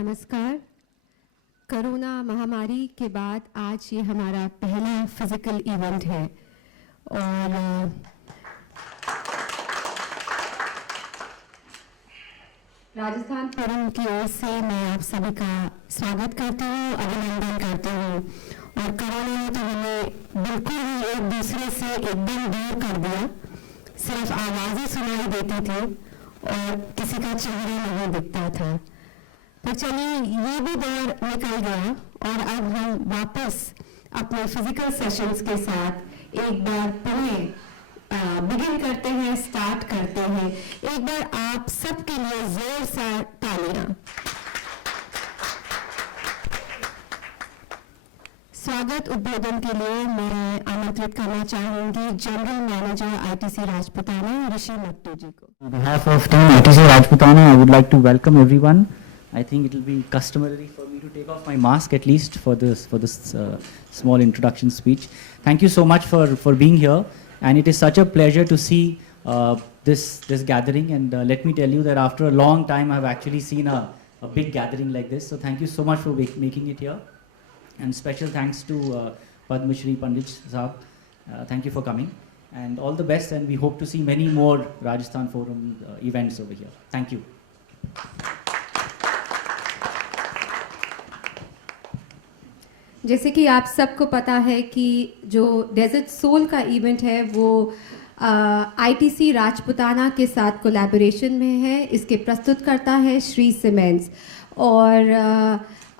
नमस्कार। कोरोना महामारी के बाद आज ये हमारा पहला फिजिकल इवेंट है और राजस्थान फोरम की ओर से मैं आप सभी का स्वागत करती हूँ, अभिनंदन करती हूँ। और कोरोना ने तो हमें बिल्कुल ही एक दूसरे से एकदम दूर कर दिया। सिर्फ आवाज़ें सुनाई देती थी और किसी का चेहरा नहीं दिखता था। तो चलिए, ये भी दौर निकल गया और अब हम वापस अपने फिजिकल सेशंस के साथ एक बार पुनः बिगिन करते हैं, स्टार्ट करते हैं। एक बार आप सबके लिए जोर से तालियां। स्वागत उद्बोधन के लिए मैं आमंत्रित करना चाहूंगी जनरल मैनेजर आईटीसी राजपुताना ऋषि मट्टू जी को। On behalf of team ITC Rajputana, I would like to welcome everyone. I think it will be customary for me to take off my mask at least for this small introduction speech. Thank you so much for being here, and it is such a pleasure to see this gathering. And let me tell you that after a long time, I have actually seen a big gathering like this. So thank you so much for making it here, and special thanks to Padma Shri Pandit Sahab. Thank you for coming, and all the best. And we hope to see many more Rajasthan Forum events over here. Thank you. जैसे कि आप सबको पता है कि जो desert soul का event है वो आईटीसी राजपुताना के साथ कोलैबोरेशन में है। इसके प्रस्तुतकर्ता है श्री सीमेंट्स। और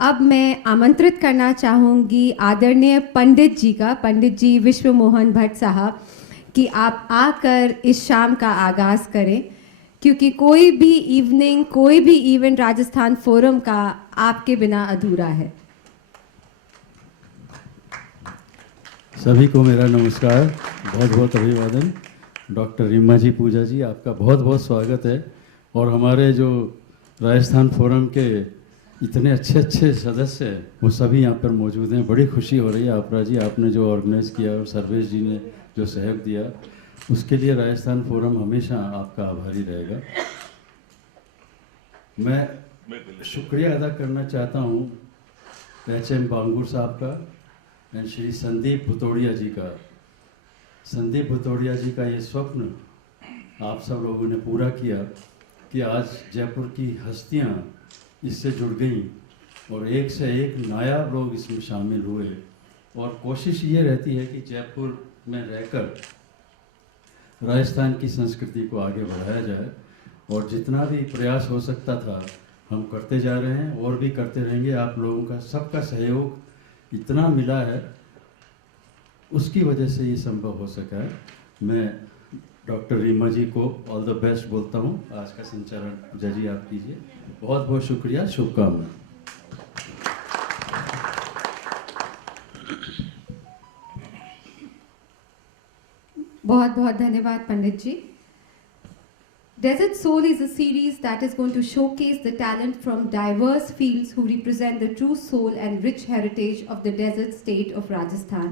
अब मैं आमंत्रित करना चाहूँगी आदरणीय पंडित जी विश्व मोहन भट्ट साहब कि आप आकर इस शाम का आगाज़ करें, क्योंकि कोई भी इवनिंग, कोई भी इवेंट राजस्थान फोरम का आपके बिना अधूरा है। सभी को मेरा नमस्कार, बहुत बहुत अभिवादन। डॉक्टर रीमा जी, पूजा जी, आपका बहुत बहुत स्वागत है। और हमारे जो राजस्थान फोरम के इतने अच्छे अच्छे सदस्य हैं वो सभी यहाँ पर मौजूद हैं। बड़ी खुशी हो रही है। आपरा जी, आपने जो ऑर्गेनाइज़ किया और सर्वेश जी ने जो सहयोग दिया, उसके लिए राजस्थान फोरम हमेशा आपका आभारी रहेगा। मैं शुक्रिया अदा करना चाहता हूँ HM बांगुर साहब का एंड श्री संदीप भुतोड़िया जी का। संदीप भुतोड़िया जी का ये स्वप्न आप सब लोगों ने पूरा किया कि आज जयपुर की हस्तियाँ इससे जुड़ गई और एक से एक नायाब लोग इसमें शामिल हुए। और कोशिश ये रहती है कि जयपुर में रहकर राजस्थान की संस्कृति को आगे बढ़ाया जाए, और जितना भी प्रयास हो सकता था हम करते जा रहे हैं और भी करते रहेंगे। आप लोगों का सबका सहयोग इतना मिला है, उसकी वजह से ये संभव हो सका है। मैं डॉक्टर रीमा जी को ऑल द बेस्ट बोलता हूँ। आज का संचालन पूजा जी आप कीजिए। बहुत बहुत शुक्रिया, शुभकामनाएं। बहुत बहुत धन्यवाद पंडित जी। Desert Soul is a series that is going to showcase the talent from diverse fields who represent the true soul and rich heritage of the desert state of Rajasthan.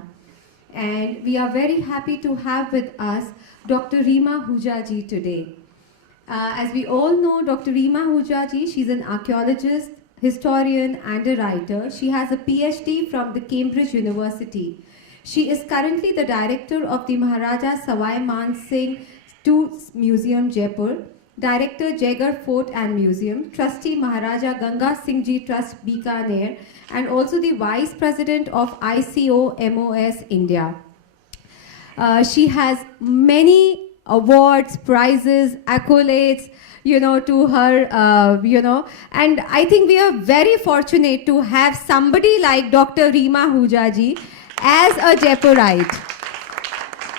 And we are very happy to have with us Dr. Reema Ahuja ji today. As we all know, Dr. Reema Ahuja ji, she's an archaeologist, historian and a writer. She has a PhD from the Cambridge University. She is currently the director of the Maharaja Sawai Man Singh Museum, Jaipur, Director Jaigarh Fort and Museum, Trustee Maharaja Ganga Singh Ji Trust, Bikaner, and also the Vice President of ICOMOS India. She has many awards, prizes, accolades, to her, and I think we are very fortunate to have somebody like Dr. Reema Ahuja ji as a Jaipurite.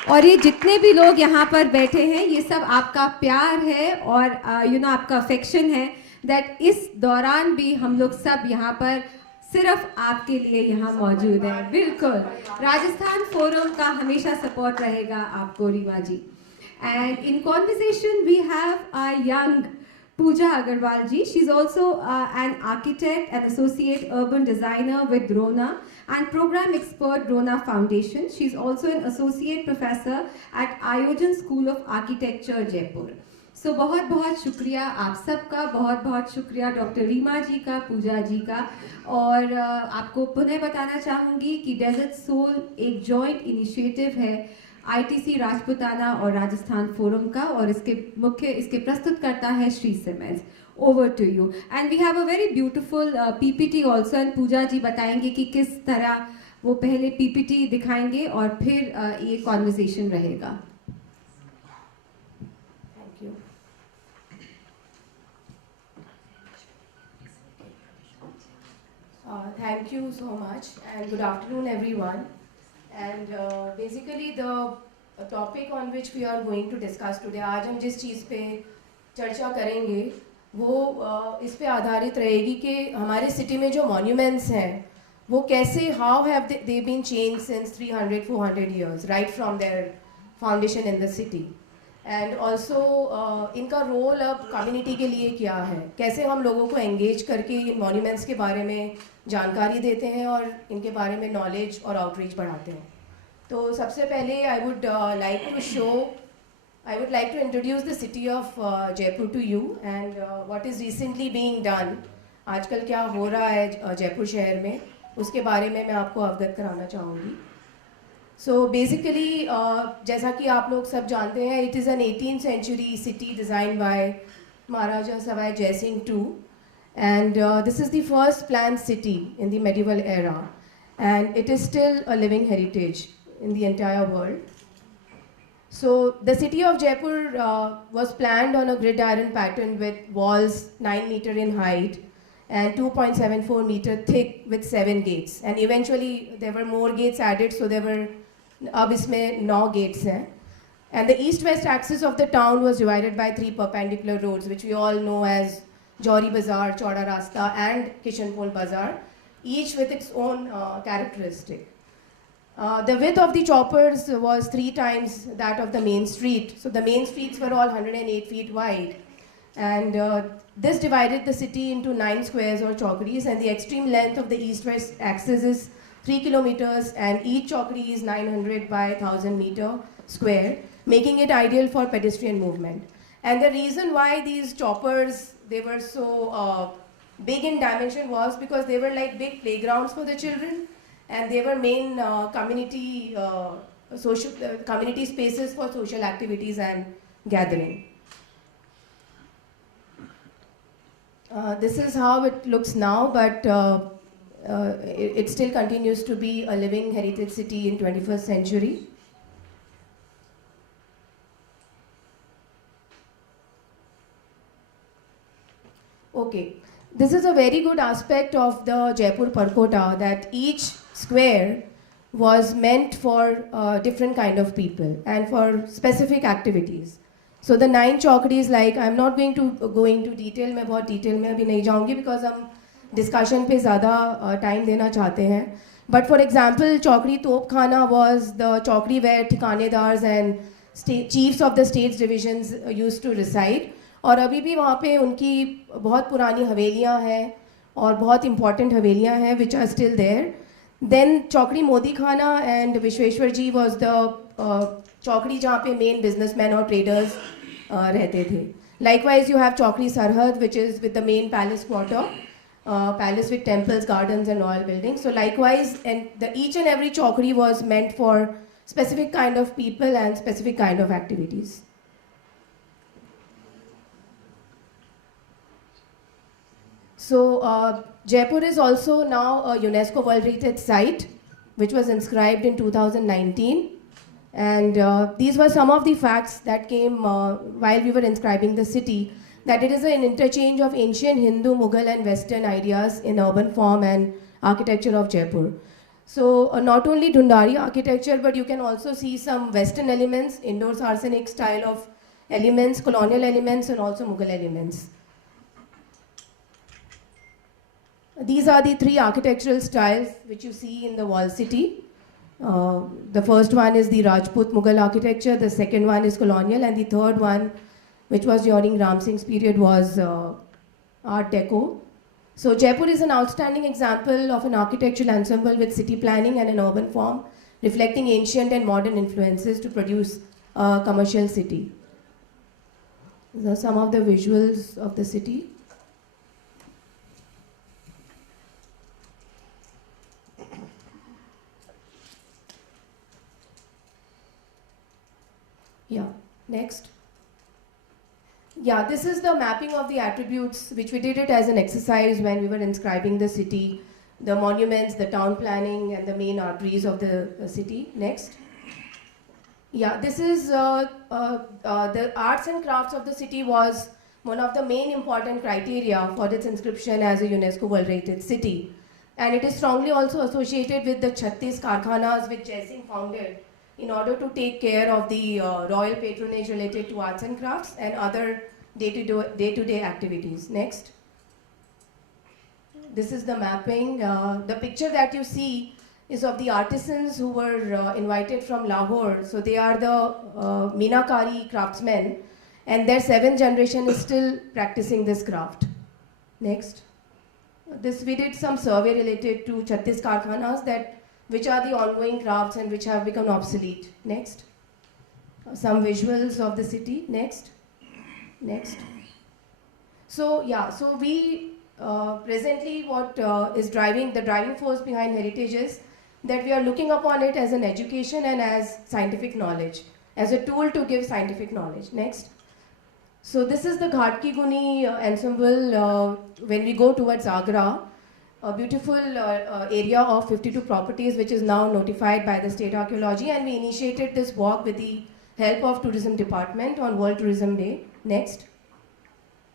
और ये जितने भी लोग यहाँ पर बैठे हैं, ये सब आपका प्यार है और आपका अफेक्शन है, दैट इस दौरान भी हम लोग सब यहाँ पर सिर्फ आपके लिए यहाँ मौजूद हैं। बिल्कुल, राजस्थान फोरम का हमेशा सपोर्ट रहेगा आपको Reema ji. And in conversation we have a young Pooja Agarwal ji. She's also an architect and associate urban designer with Rona and program expert Rona Foundation. She's also an associate professor at Ayojan School of Architecture, Jaipur. सो बहुत बहुत शुक्रिया आप सबका, बहुत बहुत शुक्रिया doctor Reema जी का, पूजा जी का। और आपको पुनः बताना चाहूँगी कि डेजर्ट सोल एक जॉइंट इनिशिएटिव है आईटीसी राजपुताना और राजस्थान फोरम का, और इसके प्रस्तुतकर्ता है Shri Siemens. Over to you, and we have a very beautiful PPT also, एंड पूजा जी बताएंगे कि किस तरह वो पहले पीपीटी दिखाएंगे और फिर ये कॉन्वर्सेशन रहेगा। Thank you. Thank you so much, and good afternoon, everyone. And basically, the topic on which we are going to discuss today, आज हम जिस चीज़ पे चर्चा करेंगे वो इस पे आधारित रहेगी कि हमारे सिटी में जो मॉन्यूमेंट्स हैं वो कैसे, how have they been changed since 300-400 years, right from their foundation in the city. And also इनका रोल अब कम्युनिटी के लिए क्या है, कैसे हम लोगों को एंगेज करके इन मॉन्यूमेंट्स के बारे में जानकारी देते हैं और इनके बारे में नॉलेज और आउटरीच बढ़ाते हैं। तो सबसे पहले I would like to introduce the city of Jaipur to you and what is recently being done. आजकल क्या हो रहा है जयपुर शहर में, उसके बारे में मैं आपको अवगत कराना चाहूँगी। So basically, जैसा कि आप लोग सब जानते हैं, it is an 18th century city designed by Maharaja Savai Jai Singh II, and this is the first planned city in the medieval era, and it is still a living heritage in the entire world. So the city of Jaipur was planned on a gridiron pattern with walls 9 meter in height and 2.74 meter thick with 7 gates, and eventually there were more gates added, so there were अब इसमें 9 gates हैं. And the east-west axis of the town was divided by 3 perpendicular roads, which we all know as Jawhari Bazaar, Chauda Rasta, and Kishanpol Bazaar, each with its own characteristic. The width of the choppers was 3 times that of the main street. So the main streets were all 108 feet wide. And this divided the city into 9 squares or chowkadis, and the extreme length of the east-west axis is 3 kilometers, and each chowkadi is 900 by 1000 meter square, making it ideal for pedestrian movement. And the reason why these choppers, they were so big in dimension was because they were like big playgrounds for the children, and they were main community spaces for social activities and gathering. This is how it looks now, but it still continues to be a living heritage city in 21st century. Okay, this is a very good aspect of the Jaipur Parkota, that each square was meant for different kind of people and for specific activities. So the 9 chowkadis, like I'm not going to go into detail, मैं बहुत detail में अभी नहीं जाऊँगी because हम discussion पे ज़्यादा time देना चाहते हैं. But for example Chaukri Topkhana was the Chaukri where thikanedars and chiefs of the states divisions used to reside, और अभी भी वहाँ पे उनकी बहुत पुरानी हवेलियाँ हैं और बहुत इंपॉर्टेंट हवेलियाँ हैं which are still there. Then Chaukri Modi Khana and Vishweshwar ji was the Chaukri जहाँ पे मेन बिजनेसमैन और ट्रेडर्स रहते थे. लाइकवाइज यू हैव चौकड़ी सरहद which is with the main palace quarter, palace with temples, gardens, and royal buildings. So likewise, and each and every chowkadi was meant for specific kind of people and specific kind of activities. So Jaipur is also now a UNESCO World Heritage Site, which was inscribed in 2019. And these were some of the facts that came while we were inscribing the city, that it is an interchange of ancient Hindu, Mughal and Western ideas in urban form and architecture of Jaipur. So not only Dhundari architecture, but you can also see some Western elements, Indo-Saracenic style of elements, colonial elements, and also Mughal elements. These are the 3 architectural styles which you see in the wall city. The first one is the Rajput Mughal architecture, the second one is colonial, and the third one, which was during Ram Singh's period, was Art Deco. So Jaipur is an outstanding example of an architectural ensemble with city planning and an urban form, reflecting ancient and modern influences to produce a commercial city. These are some of the visuals of the city. Yeah, next. Yeah, this is the mapping of the attributes, which we did it as an exercise when we were inscribing the city, the monuments, the town planning, and the main arteries of the city. Next. Yeah, this is the arts and crafts of the city was one of the main important criteria for its inscription as a UNESCO World Heritage City. And it is strongly also associated with the 36 Karkhanas which Jai Singh founded in order to take care of the royal patronage related to arts and crafts and other day-to-day activities. Next. This is the mapping. The picture that you see is of the artisans who were invited from Lahore. So they are the Meenakari craftsmen, and their 7th generation is still practicing this craft. Next. This we did some survey related to 36 Karkhanas, that which are the ongoing crafts and which have become obsolete. Next. Some visuals of the city. Next. Next. So yeah, so we presently what is driving the driving force behind heritage is that we are looking upon it as an education and as scientific knowledge, as a tool to give scientific knowledge. Next. So this is the Ghat Ki Guni ensemble when we go towards Agra, a beautiful area of 52 properties which is now notified by the State Archaeology, and we initiated this walk with the help of Tourism Department on World Tourism Day. Next.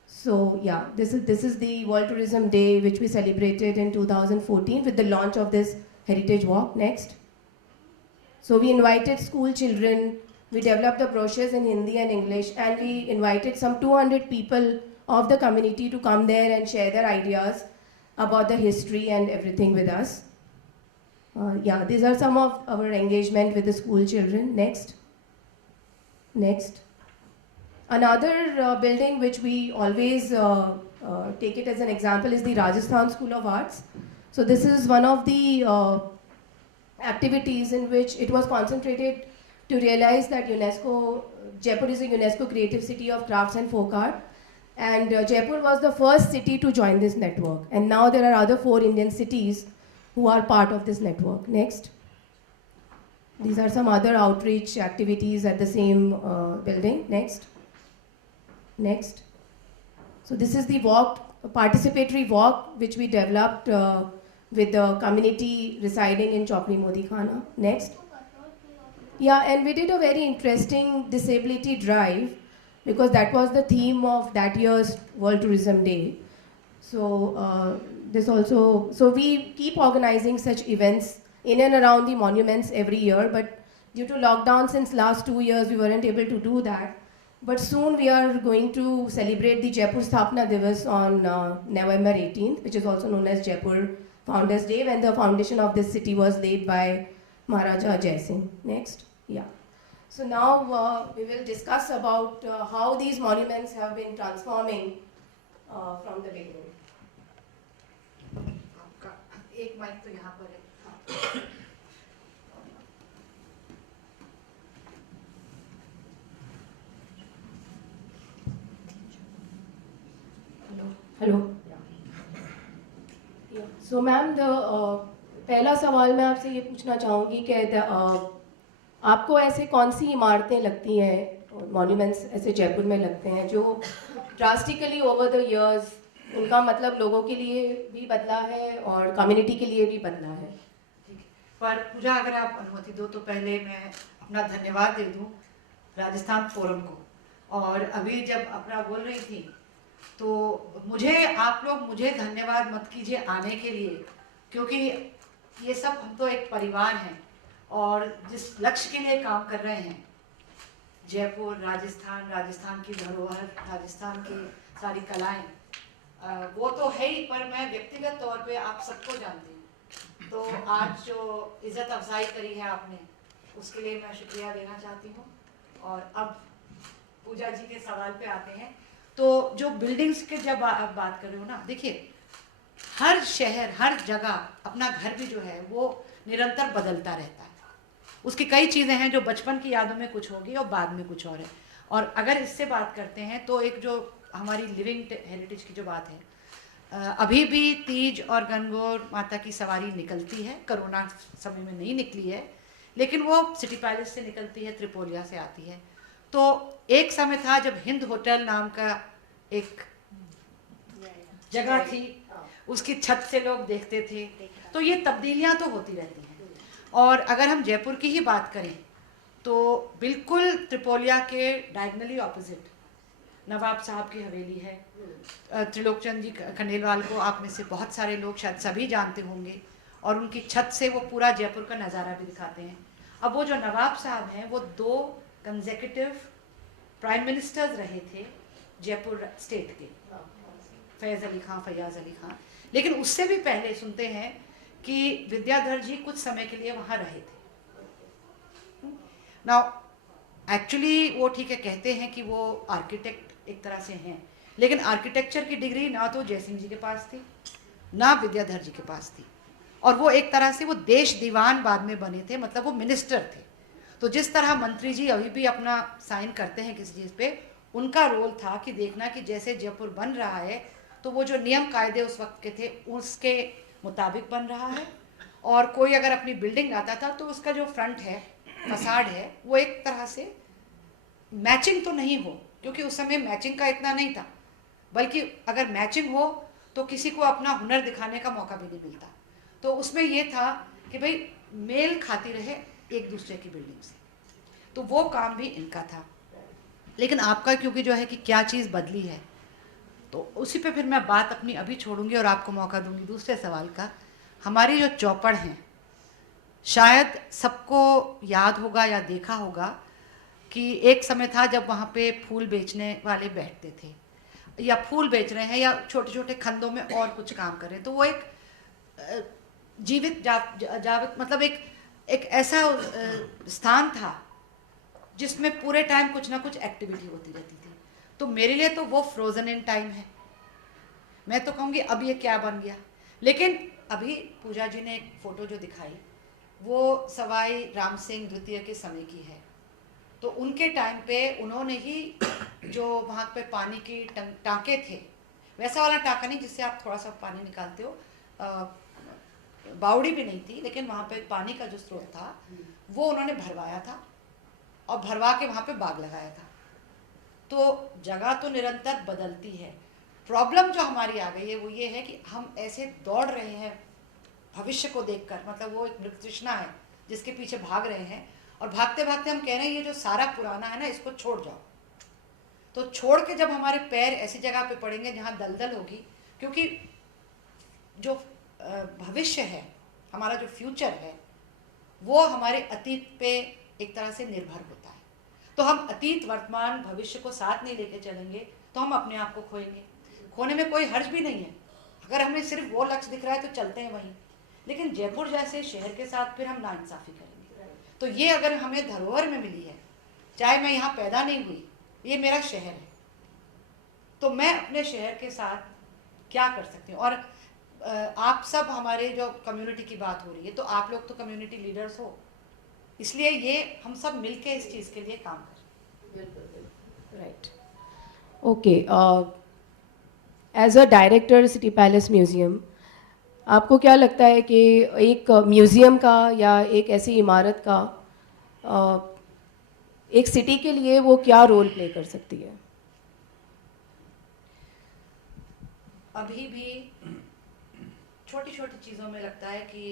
So yeah, this is the World Tourism Day which we celebrated in 2014 with the launch of this Heritage Walk. Next. So we invited school children, we developed the brochures in Hindi and English, and we invited some 200 people of the community to come there and share their ideas about the history and everything with us. Yeah, these are some of our engagement with the school children. Next. Next. Another building which we always take it as an example is the Rajasthan School of Arts. So this is one of the activities in which it was concentrated to realize that Jaipur is a UNESCO Creative City of Crafts and Folk Art. And Jaipur was the first city to join this network. And now there are other 4 Indian cities who are part of this network. Next. These are some other outreach activities at the same building. Next. Next. So this is the walk, participatory walk, which we developed with the community residing in Chowkri Modi Khana. Next. Yeah, and we did a very interesting disability drive because that was the theme of that year's World Tourism Day. So so we keep organizing such events in and around the monuments every year, but due to lockdown since last 2 years, we weren't able to do that. But soon we are going to celebrate the Jaipur Sthapna Divas on November 18th, which is also known as Jaipur Founders Day, when the foundation of this city was laid by Maharaja Jai Singh. Next. Yeah. So now we will discuss about how these monuments have been transforming from the beginning. आपका एक mic तो यहाँ पर है. Hello. So ma'am पहला सवाल मैं आपसे ये पूछना चाहूँगी कि आपको ऐसे कौन सी इमारतें लगती हैं, मॉन्यूमेंट्स ऐसे जयपुर में लगते हैं जो ड्रास्टिकली ओवर द इयर्स उनका मतलब लोगों के लिए भी बदला है और कम्युनिटी के लिए भी बदला है? ठीक है, पर पूजा अगर आप अनुमति दो तो पहले मैं अपना धन्यवाद दे दूं राजस्थान फोरम को. और अभी जब अपना बोल रही थी तो आप लोग मुझे धन्यवाद मत कीजिए आने के लिए, क्योंकि ये सब हम तो एक परिवार हैं और जिस लक्ष्य के लिए काम कर रहे हैं, जयपुर, राजस्थान की धरोहर, राजस्थान की सारी कलाएं, वो तो है ही, पर मैं व्यक्तिगत तौर पे आप सबको जानती हूँ. तो आज जो इज्जत अफजाई करी है आपने, उसके लिए मैं शुक्रिया देना चाहती हूँ. और अब पूजा जी के सवाल पे आते हैं. तो जो बिल्डिंग्स के जब आप बात कर रहे हो ना, देखिए हर शहर, हर जगह अपना घर भी जो है वो निरंतर बदलता रहता है. उसकी कई चीज़ें हैं जो बचपन की यादों में कुछ होगी और बाद में कुछ और है. और अगर इससे बात करते हैं तो एक जो हमारी लिविंग हेरिटेज की जो बात है, अभी भी तीज और गणगौर माता की सवारी निकलती है, कोरोना समय में नहीं निकली है, लेकिन वो सिटी पैलेस से निकलती है, त्रिपोलिया से आती है। तो एक समय था जब हिंद होटल नाम का एक जगह थी, उसकी छत से लोग देखते थे। तो ये तब्दीलियां तो होती रहती हैं। और अगर हम जयपुर की ही बात करें तो बिल्कुल त्रिपोलिया के डायगनली ऑपोजिट नवाब साहब की हवेली है। त्रिलोकचंद जी खंडेलवाल को आप में से बहुत सारे लोग शायद सभी जानते होंगे, और उनकी छत से वो पूरा जयपुर का नज़ारा भी दिखाते हैं। अब वो जो नवाब साहब हैं वो 2 कंसेक्यूटिव प्राइम मिनिस्टर्स रहे थे जयपुर स्टेट के, फैज़ अली खां, फैयाज़ अली खां। लेकिन उससे भी पहले सुनते हैं कि विद्याधर जी कुछ समय के लिए वहाँ रहे थे। नाउ एक्चुअली वो ठीक है, कहते हैं कि वो आर्किटेक्ट एक तरह से हैं, लेकिन आर्किटेक्चर की डिग्री ना तो जयसिंह जी के पास थी ना विद्याधर जी के पास थी, और वो एक तरह से वो देश दीवान बाद में बने थे, मतलब वो मिनिस्टर थे। तो जिस तरह मंत्री जी अभी भी अपना साइन करते हैं किसी चीज़ पे, उनका रोल था कि देखना कि जैसे जयपुर बन रहा है तो वो जो नियम कायदे उस वक्त के थे उसके मुताबिक बन रहा है, और कोई अगर अपनी बिल्डिंग लाता था तो उसका जो फ्रंट है, फसाड है, वो एक तरह से मैचिंग तो नहीं हो, क्योंकि उस समय मैचिंग का इतना नहीं था, बल्कि अगर मैचिंग हो तो किसी को अपना हुनर दिखाने का मौका भी नहीं मिलता। तो उसमें ये था कि भाई मेल खाती रहे एक दूसरे की बिल्डिंग से, तो वो काम भी इनका था। लेकिन आपका क्योंकि जो है कि क्या चीज़ बदली है, तो उसी पे फिर मैं बात अपनी अभी छोड़ूंगी और आपको मौका दूंगी दूसरे सवाल का। हमारी जो चौपड़ हैं, शायद सबको याद होगा या देखा होगा कि एक समय था जब वहाँ पे फूल बेचने वाले बैठते थे, या फूल बेच रहे हैं या छोटे छोटे खंदों में और कुछ काम कर रहे हैं, तो वो एक जीवित जावित मतलब एक ऐसा स्थान था जिसमें पूरे टाइम कुछ ना कुछ एक्टिविटी होती रहती थी। तो मेरे लिए तो वो फ्रोजन इन टाइम है। मैं तो कहूँगी अब ये क्या बन गया। लेकिन अभी पूजा जी ने एक फ़ोटो जो दिखाई वो सवाई राम सिंह द्वितीय के समय की है। तो उनके टाइम पे उन्होंने ही जो वहाँ पे पानी की टाँके थे, वैसा वाला टाँका नहीं जिससे आप थोड़ा सा पानी निकालते हो, बावड़ी भी नहीं थी, लेकिन वहाँ पे पानी का जो स्रोत था वो उन्होंने भरवाया था और भरवा के वहाँ पे बाग लगाया था। तो जगह तो निरंतर बदलती है। प्रॉब्लम जो हमारी आ गई है वो ये है कि हम ऐसे दौड़ रहे हैं भविष्य को देखकर, मतलब वो एक मृग तृष्णा है जिसके पीछे भाग रहे हैं, और भागते भागते हम कह रहे हैं ये जो सारा पुराना है ना इसको छोड़ जाओ। तो छोड़ के जब हमारे पैर ऐसी जगह पे पड़ेंगे जहाँ दलदल होगी, क्योंकि जो भविष्य है, हमारा जो फ्यूचर है, वो हमारे अतीत पे एक तरह से निर्भर होता है। तो हम अतीत वर्तमान भविष्य को साथ नहीं लेके चलेंगे तो हम अपने आप को खोएंगे। खोने में कोई हर्ज भी नहीं है, अगर हमें सिर्फ वो लक्ष्य दिख रहा है तो चलते हैं वहीं। लेकिन जयपुर जैसे शहर के साथ फिर हम नाइंसाफ़ी करेंगे। तो ये अगर हमें धरोहर में मिली है, चाहे मैं यहाँ पैदा नहीं हुई, ये मेरा शहर है, तो मैं अपने शहर के साथ क्या कर सकती हूँ। और आप सब हमारे जो कम्युनिटी की बात हो रही है, तो आप लोग तो कम्युनिटी लीडर्स हो, इसलिए ये हम सब मिलके इस चीज़ के लिए काम करें। Right, okay. As a director city palace museum, आपको क्या लगता है कि एक म्यूज़ियम का या एक ऐसी इमारत का एक सिटी के लिए वो क्या रोल प्ले कर सकती है? अभी भी छोटी छोटी चीज़ों में लगता है कि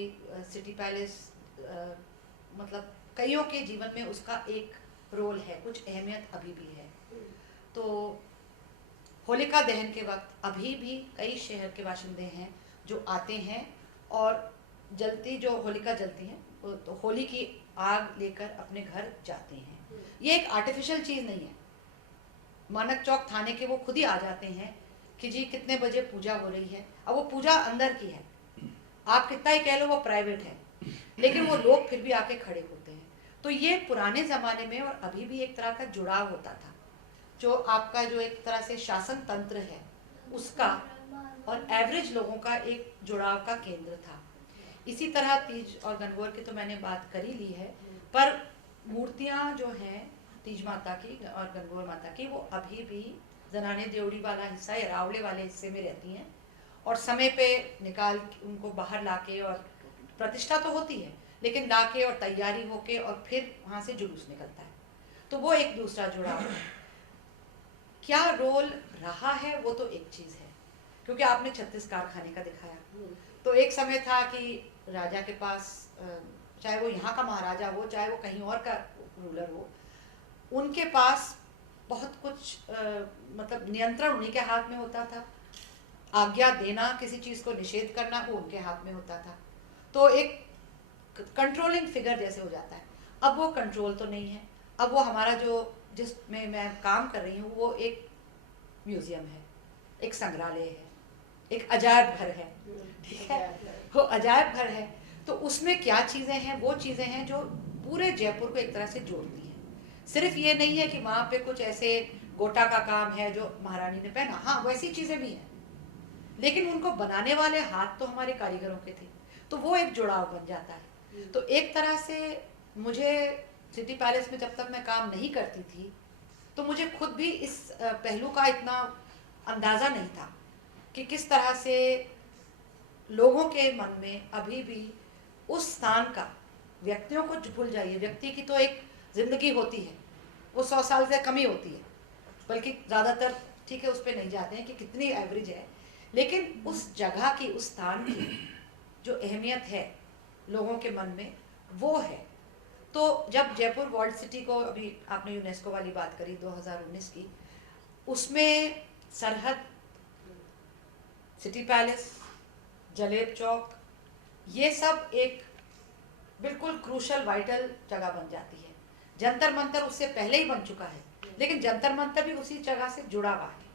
सिटी पैलेस मतलब कईयों के जीवन में उसका एक रोल है, कुछ अहमियत अभी भी है। तो होलिका दहन के वक्त अभी भी कई शहर के बाशिंदे हैं जो आते हैं और जलती जो होलिका जलती हैं तो होली की आग लेकर अपने घर जाते हैं। ये एक आर्टिफिशियल चीज़ नहीं है। मानक चौक थाने के वो खुद ही आ जाते हैं कि जी कितने बजे पूजा हो रही है। अब वो पूजा अंदर की है, आप कितना ही कह लो वो प्राइवेट है, लेकिन वो लोग फिर भी आके खड़े होते हैं। तो ये पुराने ज़माने में और अभी भी एक तरह का जुड़ाव होता था, जो आपका जो एक तरह से शासन तंत्र है उसका और एवरेज लोगों का एक जुड़ाव का केंद्र था। इसी तरह तीज और गणगौर की तो मैंने बात कर ही ली है, पर मूर्तियाँ जो हैं तीज माता की और गणगौर माता की, वो अभी भी जनाने देवड़ी वाला हिस्सा या रावले वाले हिस्से में रहती हैं और समय पे निकाल उनको बाहर लाके, और प्रतिष्ठा तो होती है लेकिन लाके और तैयारी होके और फिर वहाँ से जुलूस निकलता है। तो वो एक दूसरा जुड़ाव है। क्या रोल रहा है वो तो एक चीज़ है, क्योंकि आपने 36 कारखाने का दिखाया। तो एक समय था कि राजा के पास, चाहे वो यहाँ का महाराजा हो चाहे वो कहीं और का रूलर हो, उनके पास बहुत कुछ मतलब नियंत्रण उन्हीं के हाथ में होता था। आज्ञा देना, किसी चीज़ को निषेध करना, वो उनके हाथ में होता था। तो एक कंट्रोलिंग फिगर जैसे हो जाता है। अब वो कंट्रोल तो नहीं है। अब वो हमारा जो जिसमें मैं काम कर रही हूँ वो एक म्यूजियम है, एक संग्रहालय है, एक अजायब घर है, ठीक है, वो अजायब घर है। तो उसमें क्या चीज़ें हैं, वो चीज़ें हैं जो पूरे जयपुर को एक तरह से जोड़ती हैं। सिर्फ ये नहीं है कि वहाँ पे कुछ ऐसे गोटा का काम है जो महारानी ने पहना, हाँ वैसी चीज़ें भी हैं, लेकिन उनको बनाने वाले हाथ तो हमारे कारीगरों के थे। तो वो एक जुड़ाव बन जाता है। तो एक तरह से मुझे सिटी पैलेस में जब तक मैं काम नहीं करती थी तो मुझे खुद भी इस पहलू का इतना अंदाज़ा नहीं था कि किस तरह से लोगों के मन में अभी भी उस स्थान का, व्यक्तियों को भूल जाइए, व्यक्ति की तो एक ज़िंदगी होती है, वो 100 साल से कम ही होती है, बल्कि ज़्यादातर ठीक है उस पर नहीं जाते हैं कि कितनी एवरेज है, लेकिन उस जगह की, उस स्थान की जो अहमियत है लोगों के मन में वो है। तो जब जयपुर वर्ल्ड सिटी को, अभी आपने यूनेस्को वाली बात करी 2019 की, उसमें सरहद, सिटी पैलेस, जलेब चौक, ये सब एक बिल्कुल क्रूशल वाइटल जगह बन जाती है। जंतर मंतर उससे पहले ही बन चुका है, लेकिन जंतर मंतर भी उसी जगह से जुड़ा हुआ है।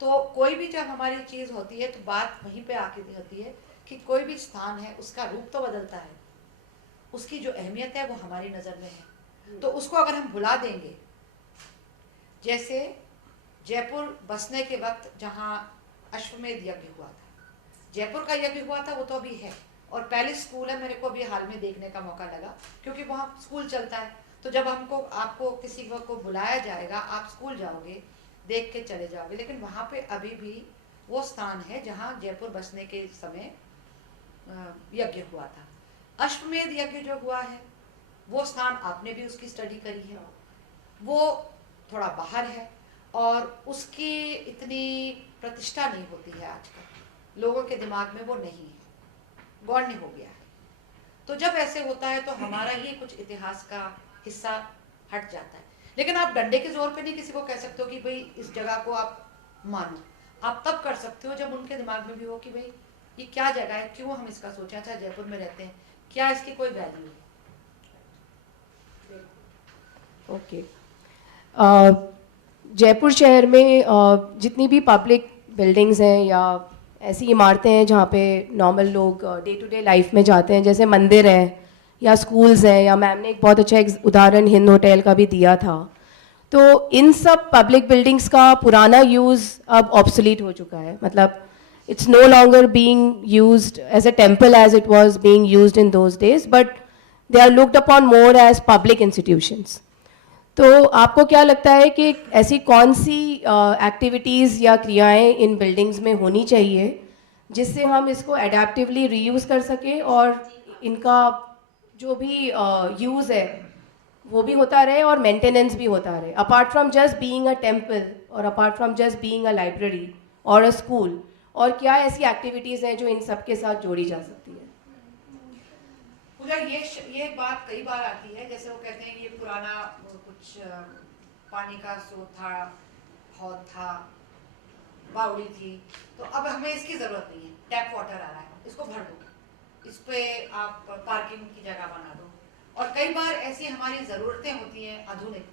तो कोई भी जब हमारी चीज़ होती है तो बात वहीं पे आके होती है कि कोई भी स्थान है उसका रूप तो बदलता है, उसकी जो अहमियत है वो हमारी नज़र में है। तो उसको अगर हम भुला देंगे, जैसे जयपुर बसने के वक्त जहाँ अश्वमेध यज्ञ हुआ था, जयपुर का यज्ञ हुआ था, वो तो अभी है, और पैलेस स्कूल है, मेरे को अभी हाल में देखने का मौका लगा क्योंकि वहाँ स्कूल चलता है। तो जब आपको किसी को बुलाया जाएगा, आप स्कूल जाओगे, देख के चले जाओगे, लेकिन वहाँ पे अभी भी वो स्थान है जहाँ जयपुर बसने के समय यज्ञ हुआ था। अश्वमेध यज्ञ जो हुआ है वो स्थान आपने भी उसकी स्टडी करी है, वो थोड़ा बाहर है और उसकी इतनी प्रतिष्ठा नहीं होती है आजकल, लोगों के दिमाग में वो नहीं है, गौण्य हो गया है। तो जब ऐसे होता है तो हमारा ही कुछ इतिहास का हिस्सा हट जाता है। लेकिन आप डंडे के जोर पे नहीं किसी को कह सकते हो कि भाई इस जगह को आप मानो। आप तब कर सकते हो जब उनके दिमाग में भी हो कि भाई ये क्या जगह है, क्यों हम इसका सोचा, अच्छा जयपुर में रहते हैं, क्या इसकी कोई वैल्यू है। ओके, जयपुर शहर में जितनी भी पब्लिक बिल्डिंग्स हैं या ऐसी इमारतें हैं जहाँ पे नॉर्मल लोग डे टू डे लाइफ में जाते हैं, जैसे मंदिर हैं या स्कूल्स हैं, या मैम ने एक बहुत अच्छा उदाहरण हिंद होटल का भी दिया था, तो इन सब पब्लिक बिल्डिंग्स का पुराना यूज़ अब ऑब्सोलीट हो चुका है। मतलब it's no longer being used as a temple as it was being used in those days, but they are looked upon more as public institutions. तो आपको क्या लगता है कि ऐसी कौन सी एक्टिविटीज़ या क्रियाएं इन बिल्डिंग्स में होनी चाहिए जिससे हम इसको एडेप्टिवली रीयूज़ कर सकें और इनका जो भी यूज़ है वो भी होता रहे और मेंटेनेंस भी होता रहे, apart from just being a temple और apart from just being a library और अ स्कूल? और क्या ऐसी एक्टिविटीज़ हैं जो इन सब के साथ जोड़ी जा सकती है? पूजा, ये बात कई बार आती है, जैसे वो कहते हैं ये पुराना कुछ पानी का स्रोत था, हौद था, बावड़ी थी, तो अब हमें इसकी ज़रूरत नहीं है, टैप वाटर आ रहा है, इसको भर दो, इस पे आप पार्किंग की जगह बना दो। और कई बार ऐसी हमारी ज़रूरतें होती हैं आधुनिक,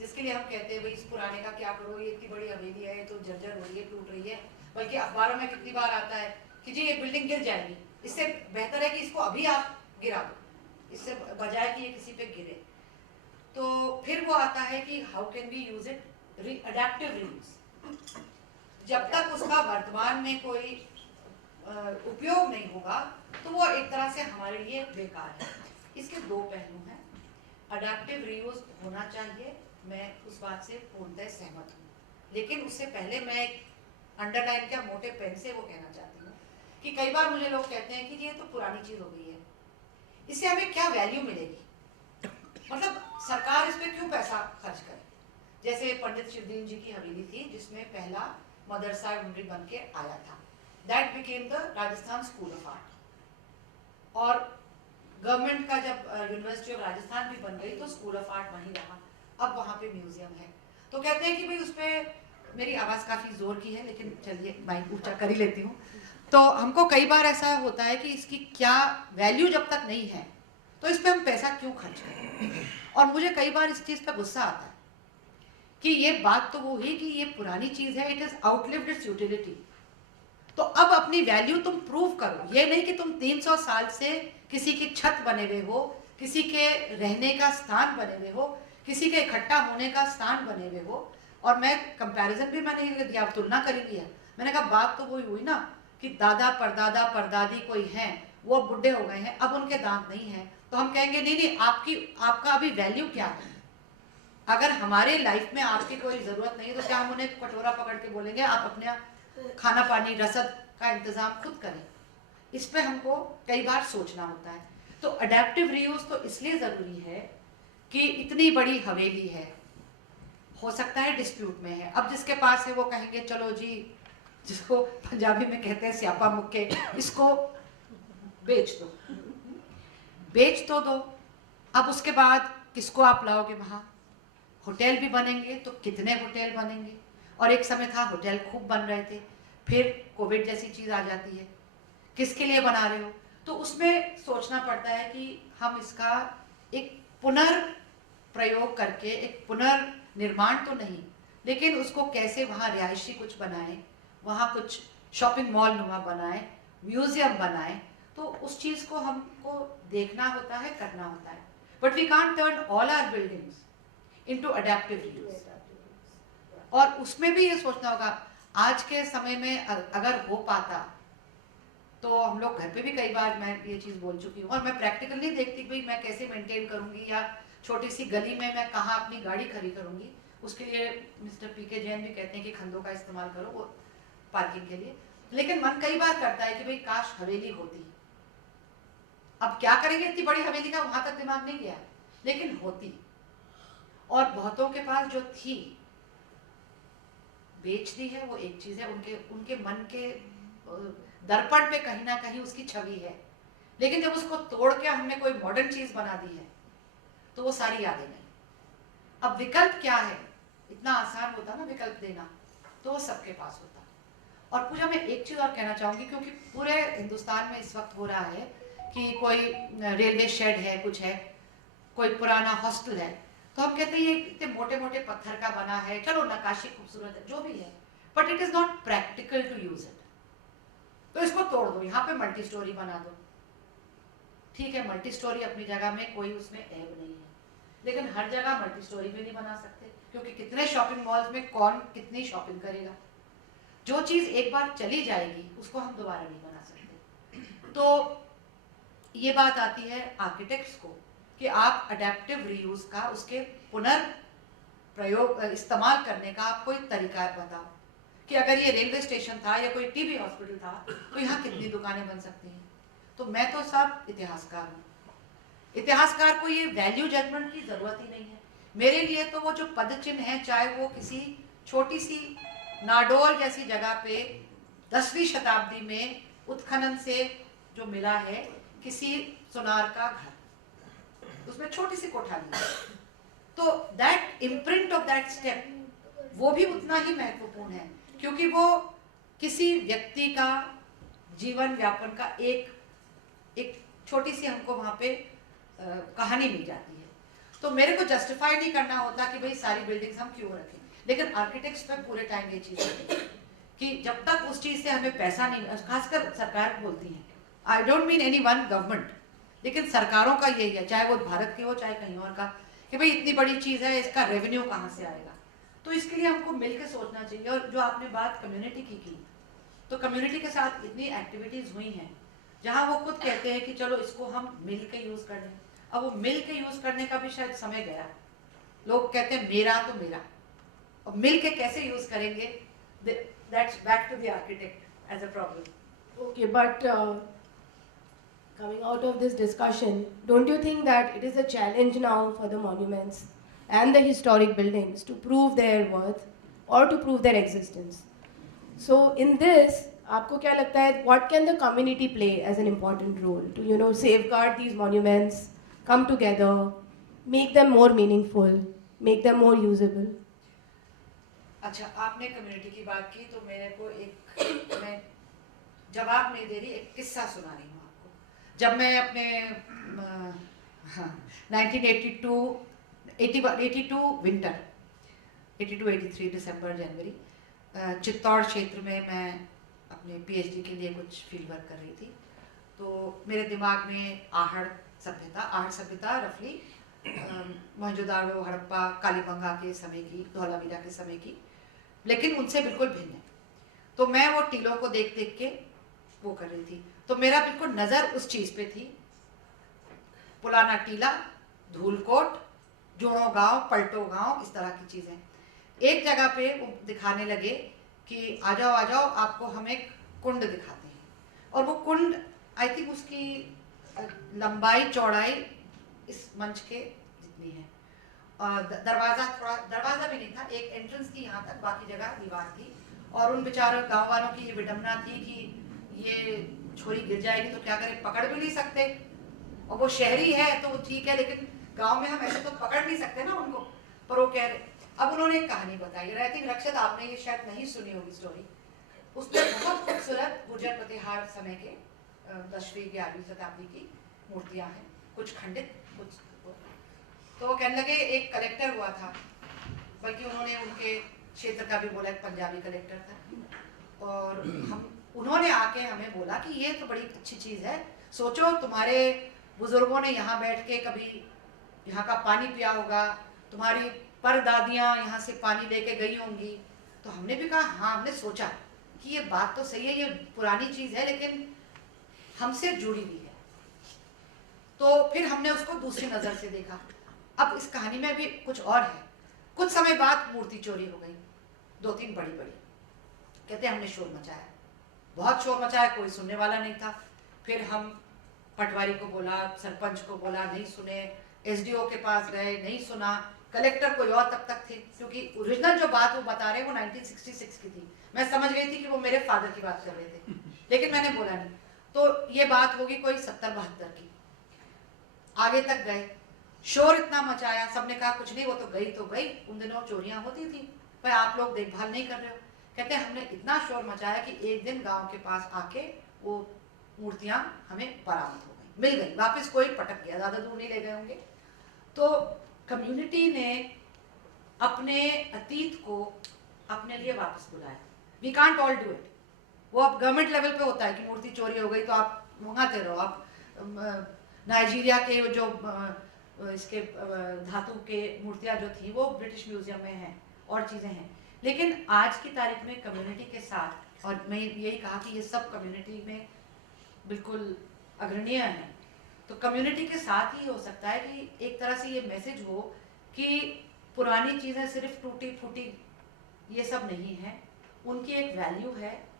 जिसके लिए हम कहते हैं भाई इस पुराने का क्या करो, ये इतनी बड़ी हवेली है, तो जर्जर हो रही है, टूट रही है, बल्कि अखबारों में कितनी बार आता है कि जी ये बिल्डिंग गिर जाएगी, इससे बेहतर है कि इसको अभी आप गिरा दो, इससे बजाय कि ये किसी पे गिरे। तो फिर वो आता है कि how can we use it, adaptive reuse. जब तक उसका वर्तमान में कोई उपयोग नहीं होगा तो वो एक तरह से हमारे लिए बेकार है। इसके दो पहलू हैं। अडैप्टिव रीयूज होना चाहिए, मैं उस बात से पूर्णतः सहमत हूँ। लेकिन उससे पहले मैं एक अंडरलाइन क्या मोटे पेन से वो कहना चाहती हूँ कि कई बार मुझे लोग कहते हैं कि ये तो पुरानी चीज़ हो गई है, इससे हमें क्या वैल्यू मिलेगी, मतलब सरकार इस पर क्यों पैसा खर्च करे। जैसे पंडित शिवदीन जी की हवेली थी जिसमें पहला मदरसा उमरी बन के आया था, that became the Rajasthan school of art, और गवर्नमेंट का जब यूनिवर्सिटी ऑफ राजस्थान भी बन गई तो स्कूल ऑफ आर्ट वहीं रहा, अब वहाँ पे म्यूजियम है। तो कहते हैं कि भाई उस पर, मेरी आवाज़ काफ़ी ज़ोर की है लेकिन चलिए माइक ऊंचा कर ही लेती हूँ। तो हमको कई बार ऐसा होता है कि इसकी क्या वैल्यू जब तक नहीं है तो इस पर हम पैसा क्यों खर्च करें, और मुझे कई बार इस चीज़ पर गुस्सा आता है कि ये बात तो वो ही कि ये पुरानी चीज़ है, it is outlived it's utility. तो अब अपनी वैल्यू तुम प्रूव करो, ये नहीं कि तुम 300 साल से किसी की छत बने हुए हो, किसी के रहने का स्थान बने हुए हो, किसी के इकट्ठा होने का स्थान बने हुए हो। और मैं कंपैरिजन भी मैंने ये दिया, तुलना करी दी है, मैंने कहा बात तो वही हुई ना कि दादा परदादा परदादी कोई हैं, वो बुढ़े हो गए हैं, अब उनके दांत नहीं हैं, तो हम कहेंगे नहीं नहीं आपका अभी वैल्यू क्या है। अगर हमारे लाइफ में आपकी कोई ज़रूरत नहीं तो क्या हम उन्हें कटोरा पकड़ के बोलेंगे आप अपने खाना पानी रसद का इंतज़ाम खुद करें। इस पे हमको कई बार सोचना होता है। तो अडेप्टिव रीयूज तो इसलिए ज़रूरी है कि इतनी बड़ी हवेली है, हो सकता है डिस्प्यूट में है, अब जिसके पास है वो कहेंगे चलो जी, जिसको पंजाबी में कहते हैं स्यापा मुक्के, इसको बेच तो दो। अब उसके बाद किसको आप लाओगे वहाँ, होटल भी बनेंगे तो कितने होटल बनेंगे, और एक समय था होटल खूब बन रहे थे, फिर कोविड जैसी चीज़ आ जाती है, किसके लिए बना रहे हो। तो उसमें सोचना पड़ता है कि हम इसका एक पुनर्प्रयोग करके, एक पुनर्निर्माण तो नहीं लेकिन उसको कैसे वहाँ रिहायशी कुछ बनाएं, वहाँ कुछ शॉपिंग मॉल नुमा बनाएं, म्यूजियम बनाएं, तो उस चीज़ को हमको देखना होता है, करना होता है। But we can't turn all our buildings into adaptive reuse. और उसमें भी ये सोचना होगा, आज के समय में अगर हो पाता तो हम लोग घर पे भी कई बार मैं ये चीज़ बोल चुकी हूँ, और मैं प्रैक्टिकल नहीं देखती भाई मैं कैसे मेंटेन करूँगी, या छोटी सी गली में मैं कहाँ अपनी गाड़ी खड़ी करूँगी। उसके लिए मिस्टर पीके जैन भी कहते हैं कि खंडों का इस्तेमाल करो वो पार्किंग के लिए, लेकिन मन कई बार करता है कि भाई काश हवेली होती। अब क्या करेंगे इतनी बड़ी हवेली का, वहां तक दिमाग नहीं गया, लेकिन होती। और बहुतों के पास जो थी बेच दी है, वो एक चीज है, उनके मन के दर्पण पे कहीं ना कहीं उसकी छवि है, लेकिन जब उसको तोड़ के हमने कोई मॉडर्न चीज बना दी है तो वो सारी यादें नहीं। अब विकल्प क्या है, इतना आसान होता ना विकल्प देना, तो वो सबके पास होता। और पूजा मैं एक चीज और कहना चाहूंगी, क्योंकि पूरे हिंदुस्तान में इस वक्त हो रहा है कि कोई रेलवे शेड है, कुछ है, कोई पुराना हॉस्टल है, तो हम कहते हैं ये इतने मोटे मोटे पत्थर का बना है, चलो नक्काशी खूबसूरत है, जो भी है, but it is not practical to use it. तो इसको तोड़ दो, यहाँ पे मल्टी स्टोरी बना दो। ठीक है, मल्टी स्टोरी अपनी जगह में, कोई उसमें ऐब नहीं है, लेकिन हर जगह मल्टी स्टोरी भी नहीं बना सकते, क्योंकि कितने शॉपिंग मॉल्स में कौन कितनी शॉपिंग करेगा। जो चीज एक बार चली जाएगी उसको हम दोबारा नहीं बना सकते। तो ये बात आती है आर्किटेक्ट्स को कि आप अडेप्टिव रीयूज का, उसके पुनर्प्रयोग इस्तेमाल करने का आप कोई तरीका बताओ कि अगर ये रेलवे स्टेशन था या कोई टीबी हॉस्पिटल था तो यहाँ कितनी दुकानें बन सकती हैं। तो मैं तो साहब इतिहासकार हूँ, इतिहासकार को ये वैल्यू जजमेंट की जरूरत ही नहीं है। मेरे लिए तो वो जो पदचिन्ह है, चाहे वो किसी छोटी सी नाडोल जैसी जगह पे 10वीं शताब्दी में उत्खनन से जो मिला है, किसी सुनार का घर, उसमें छोटी सी कोठारी है, तो that imprint of that step वो भी उतना ही महत्वपूर्ण है, क्योंकि वो किसी व्यक्ति का जीवन व्यापन का एक छोटी सी हमको वहाँ पे कहानी मिल जाती है। तो मेरे को जस्टिफाई नहीं करना होता कि भाई सारी बिल्डिंग्स हम क्यों रखें, लेकिन आर्किटेक्ट्स पर पूरे टाइम ये चीज़ होती है कि जब तक उस चीज़ से हमें पैसा नहीं, खासकर सरकार बोलती है, I don't mean any one government, लेकिन सरकारों का यही है, चाहे वो भारत की हो चाहे कहीं और का, कि भाई इतनी बड़ी चीज़ है, इसका रेवेन्यू कहाँ से आएगा। तो इसके लिए हमको मिलकर सोचना चाहिए। और जो आपने बात कम्युनिटी की, तो कम्युनिटी के साथ इतनी एक्टिविटीज़ हुई हैं जहाँ वो खुद कहते हैं कि चलो इसको हम मिल के यूज़ कर लें। अब वो मिल के यूज करने का भी शायद समय गया। लोग कहते हैं मेरा तो मेरा, और मिल के कैसे यूज करेंगे, that's back to the architect as a problem. Okay, but coming out of this discussion, don't you think that it is a challenge now for the monuments and the historic buildings to prove their worth or to prove their existence? So in this, आपको क्या लगता है, what can the community play as an important role to, you know, safeguard these monuments, come together, make them more meaningful, make them more usable? अच्छा, आपने community की बात की तो मेरे को एक, मैं जवाब नहीं दे रही, एक किस्सा सुना रही हूँ आपको। जब मैं अपने 1982 विंटर, 82-83 दिसंबर जनवरी, चित्तौड़ क्षेत्र में मैं अपने पीएचडी के लिए कुछ फील्ड वर्क कर रही थी, तो मेरे दिमाग में आहड़ सभ्यता रफली मोहनजोदाड़ो, हड़प्पा, कालीबंगा के समय की, धौलावीरा के समय की, लेकिन उनसे बिल्कुल भिन्न है। तो मैं वो टीलों को देख देख के वो कर रही थी, तो मेरा बिल्कुल नज़र उस चीज़ पे थी। पुराना टीला, धूलकोट, जोड़ो गांव, पलटो गांव, इस तरह की चीज़ें। एक जगह पे वो दिखाने लगे कि आ जाओ आपको हम एक कुंड दिखाते हैं, और वो कुंड आई थिंक उसकी लंबाई चौड़ाई इस मंच के जितनी है, दरवाज़ा भी नहीं था, एक एंट्रेंस थी यहाँ तक, बाकी जगह दीवार थी। और उन बेचारों गांव वालों की ये विडम्बना थी कि ये छोरी गिर जाएगी तो क्या करें, पकड़ भी नहीं सकते, और वो शहरी है तो ठीक है, लेकिन गांव में हम ऐसे तो पकड़ नहीं सकते ना उनको। पर वो कह रहे, अब उन्होंने एक कहानी बताई, आई थिंक रक्षित आपने ये शायद नहीं सुनी होगी स्टोरी। उसमें बहुत खूबसूरत गुर्जर प्रतिहार समय के 10वीं 11वीं शताब्दी की मूर्तियां हैं, कुछ खंडित कुछ। तो वो कहने लगे एक कलेक्टर हुआ था, बल्कि उन्होंने उनके क्षेत्र का भी बोला, एक पंजाबी कलेक्टर था, और उन्होंने आके हमें बोला कि ये तो बड़ी अच्छी चीज़ है, सोचो तुम्हारे बुजुर्गों ने यहाँ बैठ के कभी यहाँ का पानी पिया होगा, तुम्हारी परदादियाँ यहाँ से पानी लेके गई होंगी। तो हमने भी कहा हाँ, हमने सोचा कि ये बात तो सही है, ये पुरानी चीज़ है लेकिन हमसे जुड़ी हुई है। तो फिर हमने उसको दूसरी नज़र से देखा। अब इस कहानी में भी कुछ और है। कुछ समय बाद मूर्ति चोरी हो गई, 2-3 बड़ी। कहते हमने शोर मचाया, बहुत शोर मचाया, कोई सुनने वाला नहीं था। फिर हम पटवारी को बोला, सरपंच को बोला, नहीं सुने, एसडीओ के पास गए, नहीं सुना, कलेक्टर कोई और तब तक थे, क्योंकि ओरिजिनल जो बात वो बता रहे वो 1966 की थी। मैं समझ गई थी कि वो मेरे फादर की बात कर रहे थे, लेकिन मैंने बोला नहीं। तो ये बात होगी कोई 70-72 की। आगे तक गए, शोर इतना मचाया, सबने कहा कुछ नहीं, वो तो गई। उन दिनों चोरियां होती थी, पर आप लोग देखभाल नहीं कर रहे हो। कहते हैं हमने इतना शोर मचाया कि एक दिन गांव के पास आके वो मूर्तियां हमें बरामद हो गई, मिल गई, वापस कोई पटक गया, ज़्यादा दूर नहीं ले गए होंगे। तो कम्युनिटी ने अपने अतीत को अपने लिए वापस बुलाया। We can't all do it. वो अब गवर्नमेंट लेवल पे होता है कि मूर्ति चोरी हो गई तो आप मंगाते रहो। आप नाइजीरिया के जो इसके धातु के मूर्तियाँ जो थी वो ब्रिटिश म्यूजियम में हैं और चीज़ें हैं, लेकिन आज की तारीख में कम्युनिटी के साथ, और मैं यही कहा कि ये सब कम्युनिटी में बिल्कुल अग्रणीय है, तो कम्युनिटी के साथ ही हो सकता है कि एक तरह से ये मैसेज हो कि पुरानी चीज़ें सिर्फ टूटी फूटी ये सब नहीं है, उनकी एक वैल्यू है।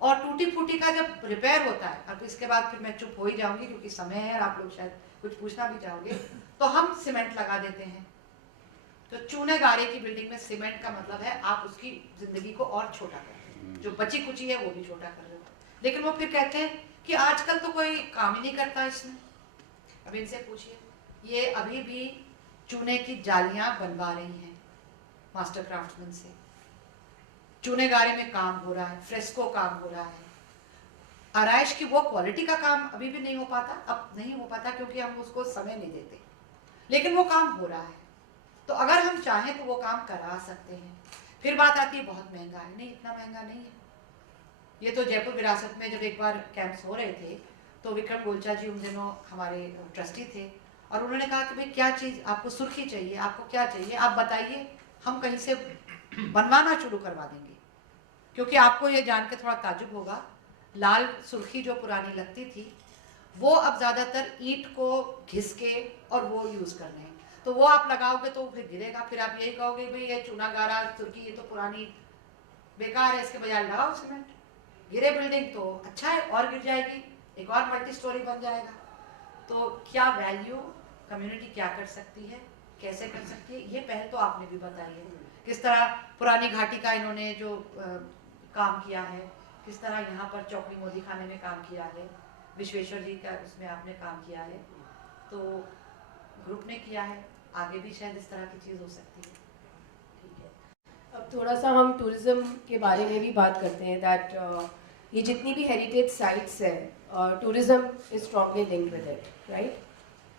और टूटी फूटी का जब रिपेयर होता है, अब इसके बाद फिर मैं चुप हो ही जाऊंगी क्योंकि समय है और आप लोग शायद कुछ पूछना भी चाहोगे, तो हम सीमेंट लगा देते हैं। तो चूने गारे की बिल्डिंग में सीमेंट का मतलब है आप उसकी जिंदगी को और छोटा कर रहे हो, जो बची कुची है वो भी छोटा कर रहे हो। लेकिन वो फिर कहते हैं कि आजकल तो कोई काम ही नहीं करता इसमें। अब इनसे पूछिए, ये अभी भी चूने की जालियां बनवा रही हैं मास्टर क्राफ्ट्समैन से, चूने गारे में काम हो रहा है, फ्रेस्को काम हो रहा है। आराइश की वो क्वालिटी का काम अभी भी नहीं हो पाता, अब नहीं हो पाता क्योंकि हम उसको समय नहीं देते, लेकिन वो काम हो रहा है। तो अगर हम चाहें तो वो काम करा सकते हैं। फिर बात आती है बहुत महंगा है, नहीं इतना महंगा नहीं है। ये तो जयपुर विरासत में जब एक बार कैंप्स हो रहे थे तो विक्रम गोलचा जी उन दिनों हमारे ट्रस्टी थे, और उन्होंने कहा कि भाई क्या चीज़ आपको, सुर्खी चाहिए, आपको क्या चाहिए आप बताइए, हम कहीं से बनवाना शुरू करवा देंगे। क्योंकि आपको ये जान के थोड़ा ताजुब होगा, लाल सुर्खी जो पुरानी लगती थी वो अब ज़्यादातर ईंट को घिस के और वो यूज़ कर रहे हैं। तो वो आप लगाओगे तो फिर गिरेगा, फिर आप यही कहोगे भाई ये चूना गारा तुर्की ये तो पुरानी बेकार है, इसके बजाय लगाओ सीमेंट। गिरे बिल्डिंग तो अच्छा है, और गिर जाएगी, एक और मल्टी स्टोरी बन जाएगा। तो क्या वैल्यू कम्युनिटी क्या कर सकती है, कैसे कर सकती है, ये पहल तो आपने भी बताई है। किस तरह पुरानी घाटी का इन्होंने जो काम किया है, किस तरह यहाँ पर चौकड़ी मोदी खाने में काम किया है, विश्वेश्वर जी का उसमें आपने काम किया है, तो ग्रुप ने किया है, आगे भी शायद इस तरह की चीज़ हो सकती है। ठीक है, अब थोड़ा सा हम टूरिज़्म के बारे में भी बात करते हैं दैट ये जितनी भी हेरिटेज साइट्स है tourism is strongly linked with it, right?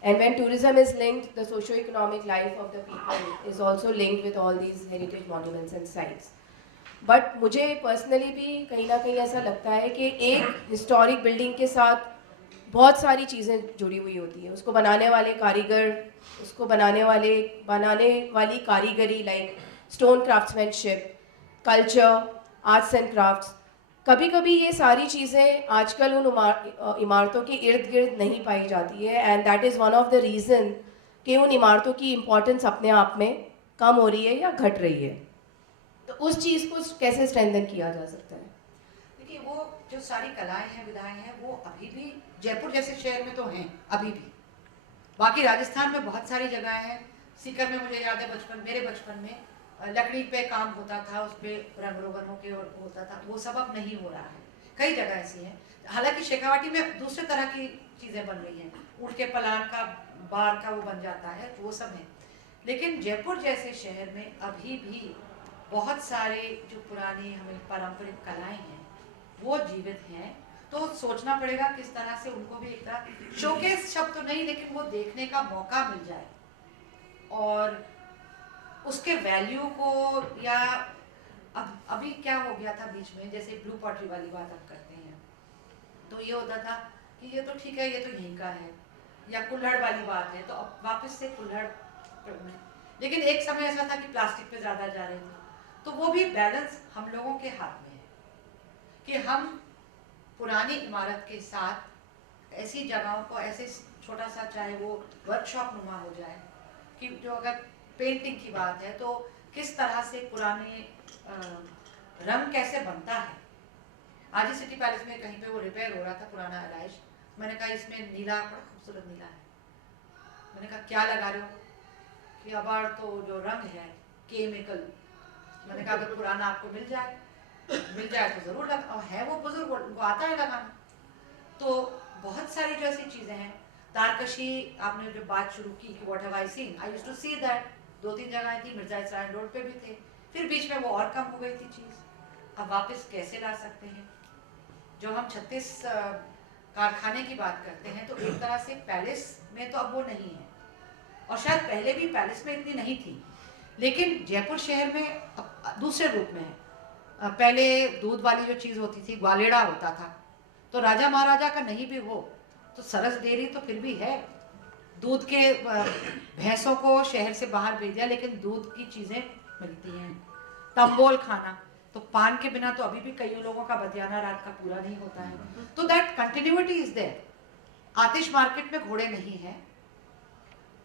And when tourism is linked, the socio-economic life of the people is also linked with all these heritage monuments and sites. But मुझे personally भी कहीं ना कहीं ऐसा लगता है कि एक हिस्टोरिक बिल्डिंग के साथ बहुत सारी चीज़ें जुड़ी हुई होती हैं। उसको बनाने वाले कारीगर, उसको बनाने वाली कारीगरी like stone craftsmanship, culture, arts and crafts, कभी कभी ये सारी चीज़ें आजकल उन इमारतों के इर्द गिर्द नहीं पाई जाती है, and that is one of the reason कि उन इमारतों की इम्पोर्टेंस अपने आप में कम हो रही है या घट रही है। तो उस चीज़ को कैसे स्ट्रेंथन किया जा सकता है? देखिए, वो जो सारी कलाएं हैं, विधाएं हैं, वो अभी भी जयपुर जैसे शहर में तो हैं अभी भी। बाकी राजस्थान में बहुत सारी जगह हैं। सीकर में मुझे याद है मेरे बचपन में लकड़ी पे काम होता था, उस पर रंग रोगन होता था, वो सब अब नहीं हो रहा है। कई जगह ऐसी हैं। हालांकि शेखावाटी में दूसरे तरह की चीज़ें बन रही हैं, ऊँट के पलान का, बार का वो बन जाता है, वो सब है। लेकिन जयपुर जैसे शहर में अभी भी बहुत सारे जो पुरानी हमें पारंपरिक कलाएं हैं वो जीवित हैं। तो सोचना पड़ेगा किस तरह से उनको भी एक तरह शोकेस शब्द तो नहीं, लेकिन वो देखने का मौका मिल जाए और उसके वैल्यू को, या अभी क्या हो गया था बीच में, जैसे ब्लू पॉटरी वाली बात हम करते हैं, तो ये होता था कि ये तो ठीक है, ये तो यहीं का है, या कुल्हड़ वाली बात है तो अब वापस से कुल्हड़ में। लेकिन एक समय ऐसा था कि प्लास्टिक पे ज़्यादा जा रहे थे, तो वो भी बैलेंस हम लोगों के हाथ में है कि हम पुरानी इमारत के साथ ऐसी जगहों को, ऐसे छोटा सा चाहे वो वर्कशॉप नुमा हो जाए, कि जो अगर पेंटिंग की बात है तो किस तरह से पुराने रंग कैसे बनता है। आज ही सिटी पैलेस में कहीं पे वो रिपेयर हो रहा था, पुराना आलाइश, मैंने कहा इसमें नीला, बड़ा खूबसूरत नीला है, मैंने कहा क्या लगा रहे हो, कि अबार तो जो रंग है केमिकल, मैंने कहा अगर पुराना आपको मिल जाए तो ज़रूर लगा, और है वो बुजुर्ग, उनको आता है लगाना। तो बहुत सारी जो ऐसी चीज़ें हैं, तारकशी आपने जो बात शुरू की कि what have I seen, I used to see that, 2-3 जगह थी, मिर्जा इसराइल रोड पे भी थे, फिर बीच में वो और कम हो गई थी चीज़। अब वापस कैसे ला सकते हैं? जो हम 36 कारखाने की बात करते हैं, तो एक तरह से पैलेस में तो अब वो नहीं है, और शायद पहले भी पैलेस में इतनी नहीं थी, लेकिन जयपुर शहर में दूसरे रूप में है। पहले दूध वाली जो चीज़ होती थी, ग्वालेड़ा होता था, तो राजा महाराजा का नहीं भी हो तो सरस डेयरी तो फिर भी है, दूध के भैंसों को शहर से बाहर भेज दिया, लेकिन दूध की चीज़ें मिलती हैं। तंबोल खाना, तो पान के बिना तो अभी भी कई लोगों का बतियाना रात का पूरा नहीं होता है, तो that continuity is there. Aatish market में घोड़े नहीं है,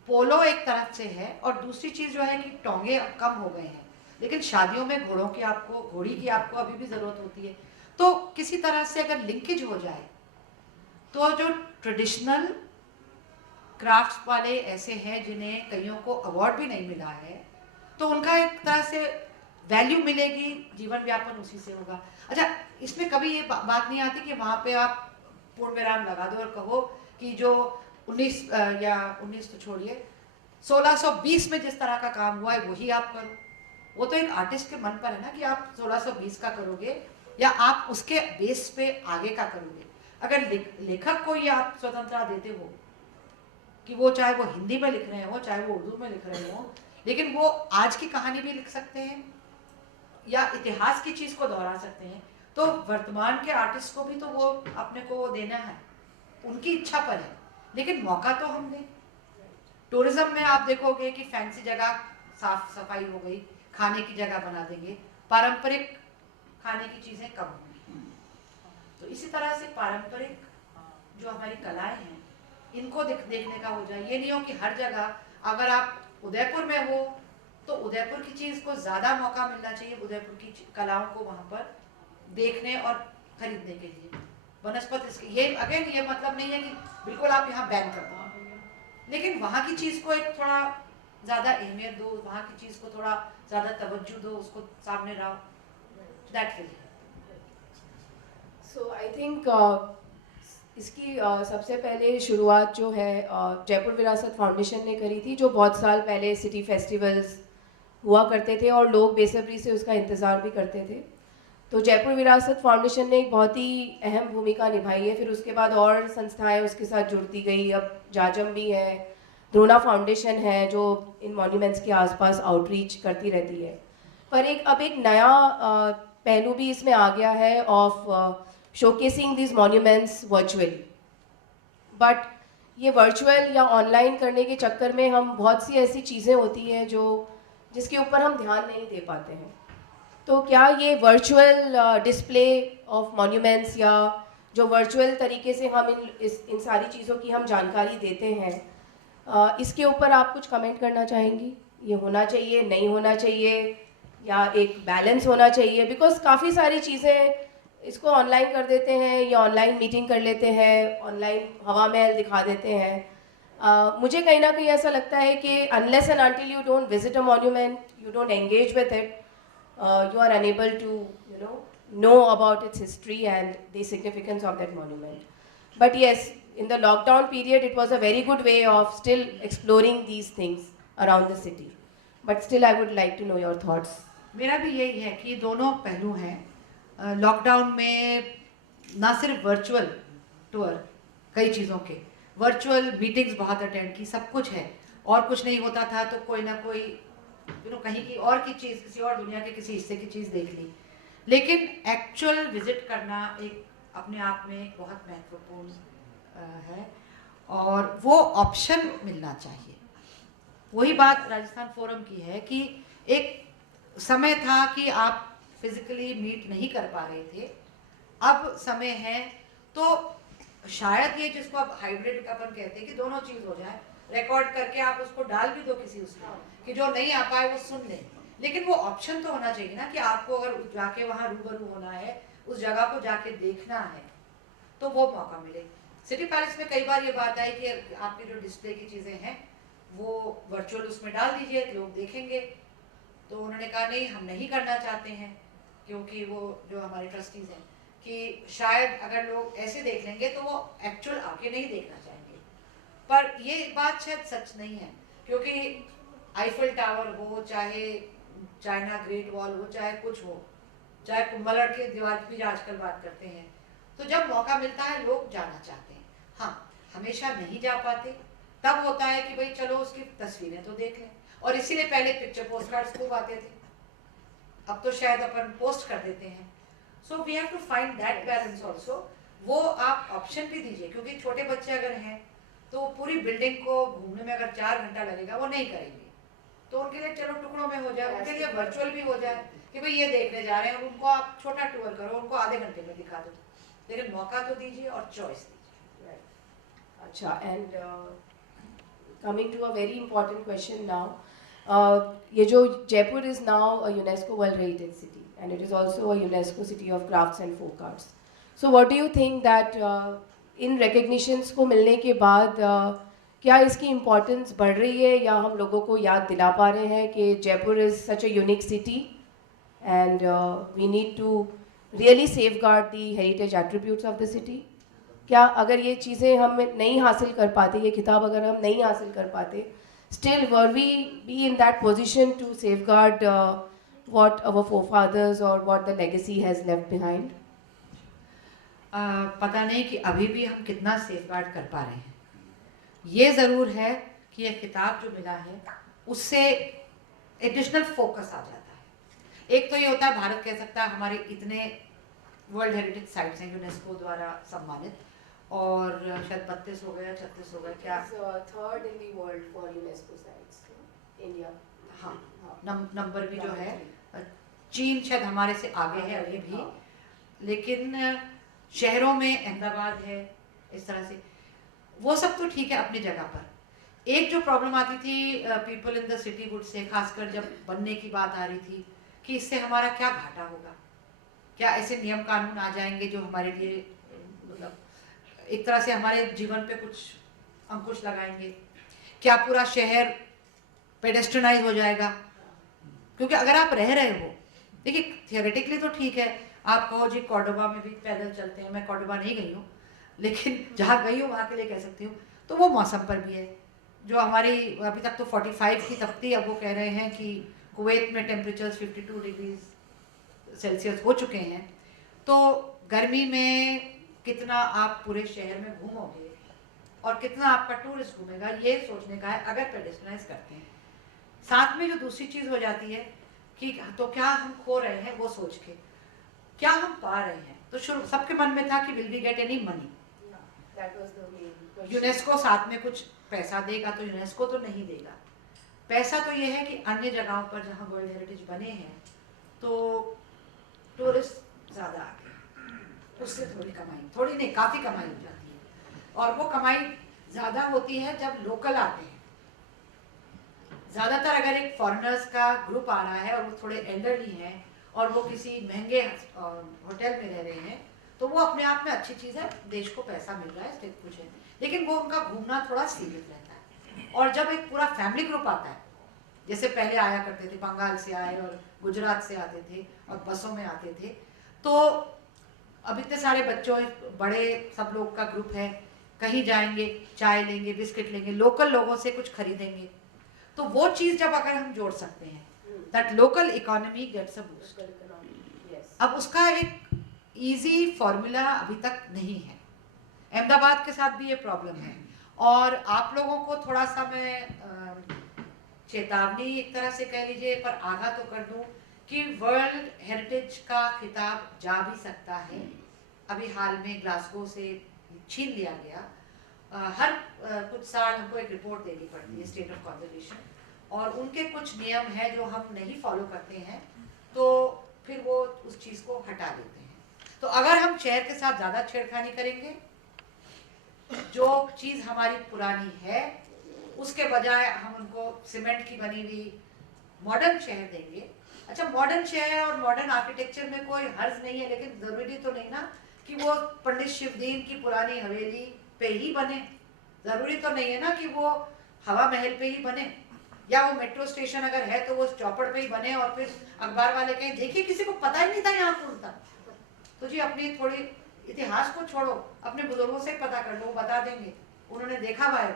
पोलो एक तरफ से है, और दूसरी चीज़ जो है कि टोंगे अब कम हो गए हैं, लेकिन शादियों में घोड़ी की आपको अभी भी ज़रूरत होती है। तो किसी तरह से अगर लिंकेज हो जाए तो जो ट्रेडिशनल क्राफ्ट्स वाले ऐसे हैं जिन्हें कईयों को अवार्ड भी नहीं मिला है, तो उनका एक तरह से वैल्यू मिलेगी, जीवन व्यापन उसी से होगा। अच्छा, इसमें कभी ये बात नहीं आती कि वहाँ पे आप पूर्ण विराम लगा दो और कहो कि जो 19 तो छोड़िए, 1620 में जिस तरह का काम हुआ है वही आप करो। वो तो एक आर्टिस्ट के मन पर है ना कि आप 1620 का करोगे या आप उसके बेस पे आगे का करोगे। अगर लेखक को ये आप स्वतंत्रता देते हो कि वो चाहे वो हिंदी में लिख रहे हो, चाहे वो उर्दू में लिख रहे हो, लेकिन वो आज की कहानी भी लिख सकते हैं या इतिहास की चीज़ को दोहरा सकते हैं, तो वर्तमान के आर्टिस्ट को भी तो वो अपने को देना है, उनकी इच्छा पर है, लेकिन मौका तो हम दें। टूरिज्म में आप देखोगे कि फैंसी जगह साफ सफाई हो गई, खाने की जगह बना देंगे, पारंपरिक खाने की चीज़ें कम होंगी। तो इसी तरह से पारंपरिक जो हमारी कलाएं हैं इनको देखने का हो जाए। ये नहीं हो कि हर जगह अगर आप उदयपुर में हो तो उदयपुर की चीज़ को ज़्यादा मौका मिलना चाहिए, उदयपुर की कलाओं को वहाँ पर देखने और खरीदने के लिए। वनस्पति ये अगेन ये मतलब नहीं है कि बिल्कुल आप यहाँ बैन कर दो, लेकिन वहाँ की चीज़ को एक थोड़ा ज़्यादा अहमियत दो, वहाँ की चीज़ को थोड़ा ज़्यादा तवज्जो दो, उसको सामने लाओ, that will. So I think इसकी सबसे पहले शुरुआत जो है जयपुर विरासत फाउंडेशन ने करी थी, जो बहुत साल पहले सिटी फेस्टिवल्स हुआ करते थे और लोग बेसब्री से उसका इंतज़ार भी करते थे। तो जयपुर विरासत फाउंडेशन ने एक बहुत ही अहम भूमिका निभाई है। फिर उसके बाद और संस्थाएं उसके साथ जुड़ती गई। अब जाजम भी है, द्रोणा फाउंडेशन है जो इन मॉन्यूमेंट्स के आसपास आउटरीच करती रहती है। पर अब एक नया पहलू भी इसमें आ गया है of showcasing this monuments virtually. But ये वर्चुअल या ऑनलाइन करने के चक्कर में हम बहुत सी ऐसी चीज़ें होती हैं जिसके ऊपर हम ध्यान नहीं दे पाते हैं। तो क्या ये वर्चुअल डिस्प्ले ऑफ मॉन्यूमेंट्स या जो वर्चुअल तरीके से हम इन सारी चीज़ों की हम जानकारी देते हैं, इसके ऊपर आप कुछ कमेंट करना चाहेंगी? ये होना चाहिए, नहीं होना चाहिए, या एक बैलेंस होना चाहिए? बिकॉज काफ़ी सारी चीज़ें इसको ऑनलाइन कर देते हैं या ऑनलाइन मीटिंग कर लेते हैं, ऑनलाइन हवा महल दिखा देते हैं। मुझे कहीं ना कहीं ऐसा लगता है कि unless and until you don't visit a monument, you don't engage with it, you are unable to know about its history and the significance of that monument. But yes, in the lockdown period it was a very good way of still exploring these things around the city. But still I would like to know your thoughts. मेरा भी यही है कि दोनों पहलू हैं। Lockdown में ना सिर्फ वर्चुअल टूर, कई चीज़ों के वर्चुअल मीटिंग्स बहुत अटेंड की, सब कुछ है, और कुछ नहीं होता था तो कोई ना कोई कहीं की और की चीज़, किसी और दुनिया के किसी हिस्से की चीज़ देख ली। लेकिन एक्चुअल विजिट करना एक अपने आप में एक बहुत महत्वपूर्ण है और वो ऑप्शन मिलना चाहिए। वही बात राजस्थान फोरम की है कि एक समय था कि आप फिजिकली मीट नहीं कर पा रहे थे, अब समय है तो शायद ये जिसको अब हाइब्रिड अपन कहते हैं कि दोनों चीज़ हो जाए, रिकॉर्ड करके आप उसको डाल भी दो किसी उसमें कि जो नहीं आ पाए वो सुन ले। लेकिन वो ऑप्शन तो होना चाहिए ना कि आपको अगर जाके वहाँ रूबरू होना है, उस जगह को जाके देखना है, तो वो मौका मिले। सिटी पैलेस में कई बार ये बात आई कि आपकी जो डिस्प्ले की चीज़ें हैं वो वर्चुअल उसमें डाल दीजिए, लोग देखेंगे। तो उन्होंने कहा नहीं, हम नहीं करना चाहते हैं, क्योंकि वो जो हमारे ट्रस्टीज़ हैं कि शायद अगर लोग ऐसे देख लेंगे तो वो एक्चुअल आके नहीं देखना चाहेंगे। पर ये बात शायद सच नहीं है, क्योंकि आईफल टावर हो, चाहे चाइना ग्रेट वॉल हो, चाहे कुछ हो, चाहे कुंभलगढ़ की दीवार की भी आजकल बात करते हैं, तो जब मौका मिलता है लोग जाना चाहते हैं। हाँ, हमेशा नहीं जा पाते, तब होता है कि भाई चलो उसकी तस्वीरें तो देख लें। और इसीलिए पहले पिक्चर पोस्ट कार्ड्स खूब आते थे, अब तो शायद अपन पोस्ट कर देते हैं। So we have to find that balance also. वो आप ऑप्शन भी दीजिए, क्योंकि छोटे बच्चे अगर हैं तो पूरी बिल्डिंग को घूमने में अगर 4 घंटा लगेगा वो नहीं करेंगे, तो उनके लिए चलो टुकड़ों में हो जाए, उनके लिए वर्चुअल भी हो जाए कि भाई ये देखने जा रहे हैं, उनको आप छोटा टूर करो, उनको आधे घंटे में दिखा दो, लेकिन मौका तो दीजिए और चॉइस दीजिए। अच्छा, and coming to a very important question now, ये जो Jaipur is now a UNESCO world heritage city and it is also a UNESCO city of crafts and folk arts. So what do you think that in recognitions को मिलने के बाद क्या इसकी importance बढ़ रही है, या हम लोगों को याद दिला पा रहे हैं कि Jaipur is such a unique city and we need to really safeguard the heritage attributes of the city? क्या अगर ये चीज़ें हम नहीं हासिल कर पाते, ये किताब अगर हम नहीं हासिल कर पाते, still were we be in that position to safeguard what our forefathers or what the legacy has left behind? पता नहीं कि अभी भी हम कितना सेफगार्ड कर पा रहे हैं। ये ज़रूर है कि यह किताब जो मिला है उससे एडिशनल फोकस आ जाता है। एक तो ये होता है भारत कह सकता है हमारे इतने वर्ल्ड हेरिटेज साइट्स हैं यूनेस्को द्वारा सम्मानित, और शायद 32 हो गया 36 हो गया, क्या third in the world for UNESCO sites, India. हाँ, नंबर भी जो है चीन शायद हमारे से आगे है अभी भी, लेकिन शहरों में अहमदाबाद है, इस तरह से, वो सब तो ठीक है अपनी जगह पर। एक जो प्रॉब्लम आती थी people in the city would say, खासकर जब बनने की बात आ रही थी कि इससे हमारा क्या घाटा होगा, क्या ऐसे नियम कानून आ जाएंगे जो हमारे लिए मतलब एक तरह से हमारे जीवन पे कुछ अंकुश लगाएंगे, क्या पूरा शहर पेडेस्ट्रनाइज हो जाएगा। क्योंकि अगर आप रह रहे हो, देखिए थियोरेटिकली तो ठीक है, आप कहो जी कॉर्डोबा में भी पैदल चलते हैं, मैं कॉर्डोबा नहीं गई हूँ लेकिन जहाँ गई हूँ वहाँ के लिए कह सकती हूँ, तो वो मौसम पर भी है। जो हमारी अभी तक तो 45 की तपती, अब वो कह रहे हैं कि कुवैत में टेम्परेचर 52 डिग्री सेल्सियस हो चुके हैं। तो गर्मी में कितना आप पूरे शहर में घूमोगे और कितना आपका टूरिस्ट घूमेगा, ये सोचने का है अगर पेडेस्ट्रियनाइज करते हैं। साथ में जो दूसरी चीज़ हो जाती है कि तो क्या हम खो रहे हैं, वो सोच के क्या हम पा रहे हैं। तो शुरू सबके मन में था कि will we get any money, UNESCO साथ में कुछ पैसा देगा, तो यूनेस्को तो नहीं देगा पैसा। तो ये है कि अन्य जगहों पर जहाँ वर्ल्ड हेरिटेज बने हैं तो टूरिस्ट ज़्यादा आते हैं, उससे थोड़ी कमाई, थोड़ी नहीं काफ़ी कमाई हो जाती है। और वो कमाई ज़्यादा होती है जब लोकल आते हैं। ज़्यादातर अगर एक फॉरेनर्स का ग्रुप आ रहा है और वो थोड़े एल्डरली हैं और वो किसी महंगे होटल में रह रहे हैं, तो वो अपने आप में अच्छी चीज़ है, देश को पैसा मिल रहा है, सब कुछ है, लेकिन वो उनका घूमना थोड़ा सीमित रहता है। और जब एक पूरा फैमिली ग्रुप आता है, जैसे पहले आया करते थे, बंगाल से आए और गुजरात से आते थे और बसों में आते थे, तो अब इतने सारे बच्चों बड़े सब लोग का ग्रुप है, कहीं जाएंगे, चाय लेंगे, बिस्किट लेंगे, लोकल लोगों से कुछ खरीदेंगे, तो वो चीज़ जब अगर हम जोड़ सकते हैं, that local economy gets a boost. अब उसका एक इजी फॉर्मूला अभी तक नहीं है, अहमदाबाद के साथ भी ये प्रॉब्लम है। और आप लोगों को थोड़ा सा मैं चेतावनी एक तरह से कह लीजिए, पर आगाह तो कर दूं कि वर्ल्ड हेरिटेज का खिताब जा भी सकता है। अभी हाल में ग्लासगो से छीन लिया गया। हर कुछ साल हमको एक रिपोर्ट देनी पड़ती है स्टेट ऑफ कंजर्वेशन, और उनके कुछ नियम हैं जो हम नहीं फॉलो करते हैं, तो फिर वो उस चीज़ को हटा देते हैं। तो अगर हम शहर के साथ ज़्यादा छेड़खानी करेंगे, जो चीज़ हमारी पुरानी है उसके बजाय हम उनको सीमेंट की बनी हुई मॉडर्न शहर देंगे। अच्छा, मॉडर्न शहर और मॉडर्न आर्किटेक्चर में कोई हर्ज नहीं है, लेकिन ज़रूरी तो नहीं ना कि वो पंडित शिवदीन की पुरानी हवेली पे ही बने। ज़रूरी तो नहीं है ना कि वो हवा महल पे ही बने, या वो मेट्रो स्टेशन अगर है तो वो चौपड़ पे ही बने और फिर अखबार वाले कहें देखिए किसी को पता ही नहीं था यहाँ कौन था। तो जी अपनी थोड़ी इतिहास को छोड़ो, अपने बुजुर्गों से पता कर लो, बता देंगे, उन्होंने देखा हुआ है।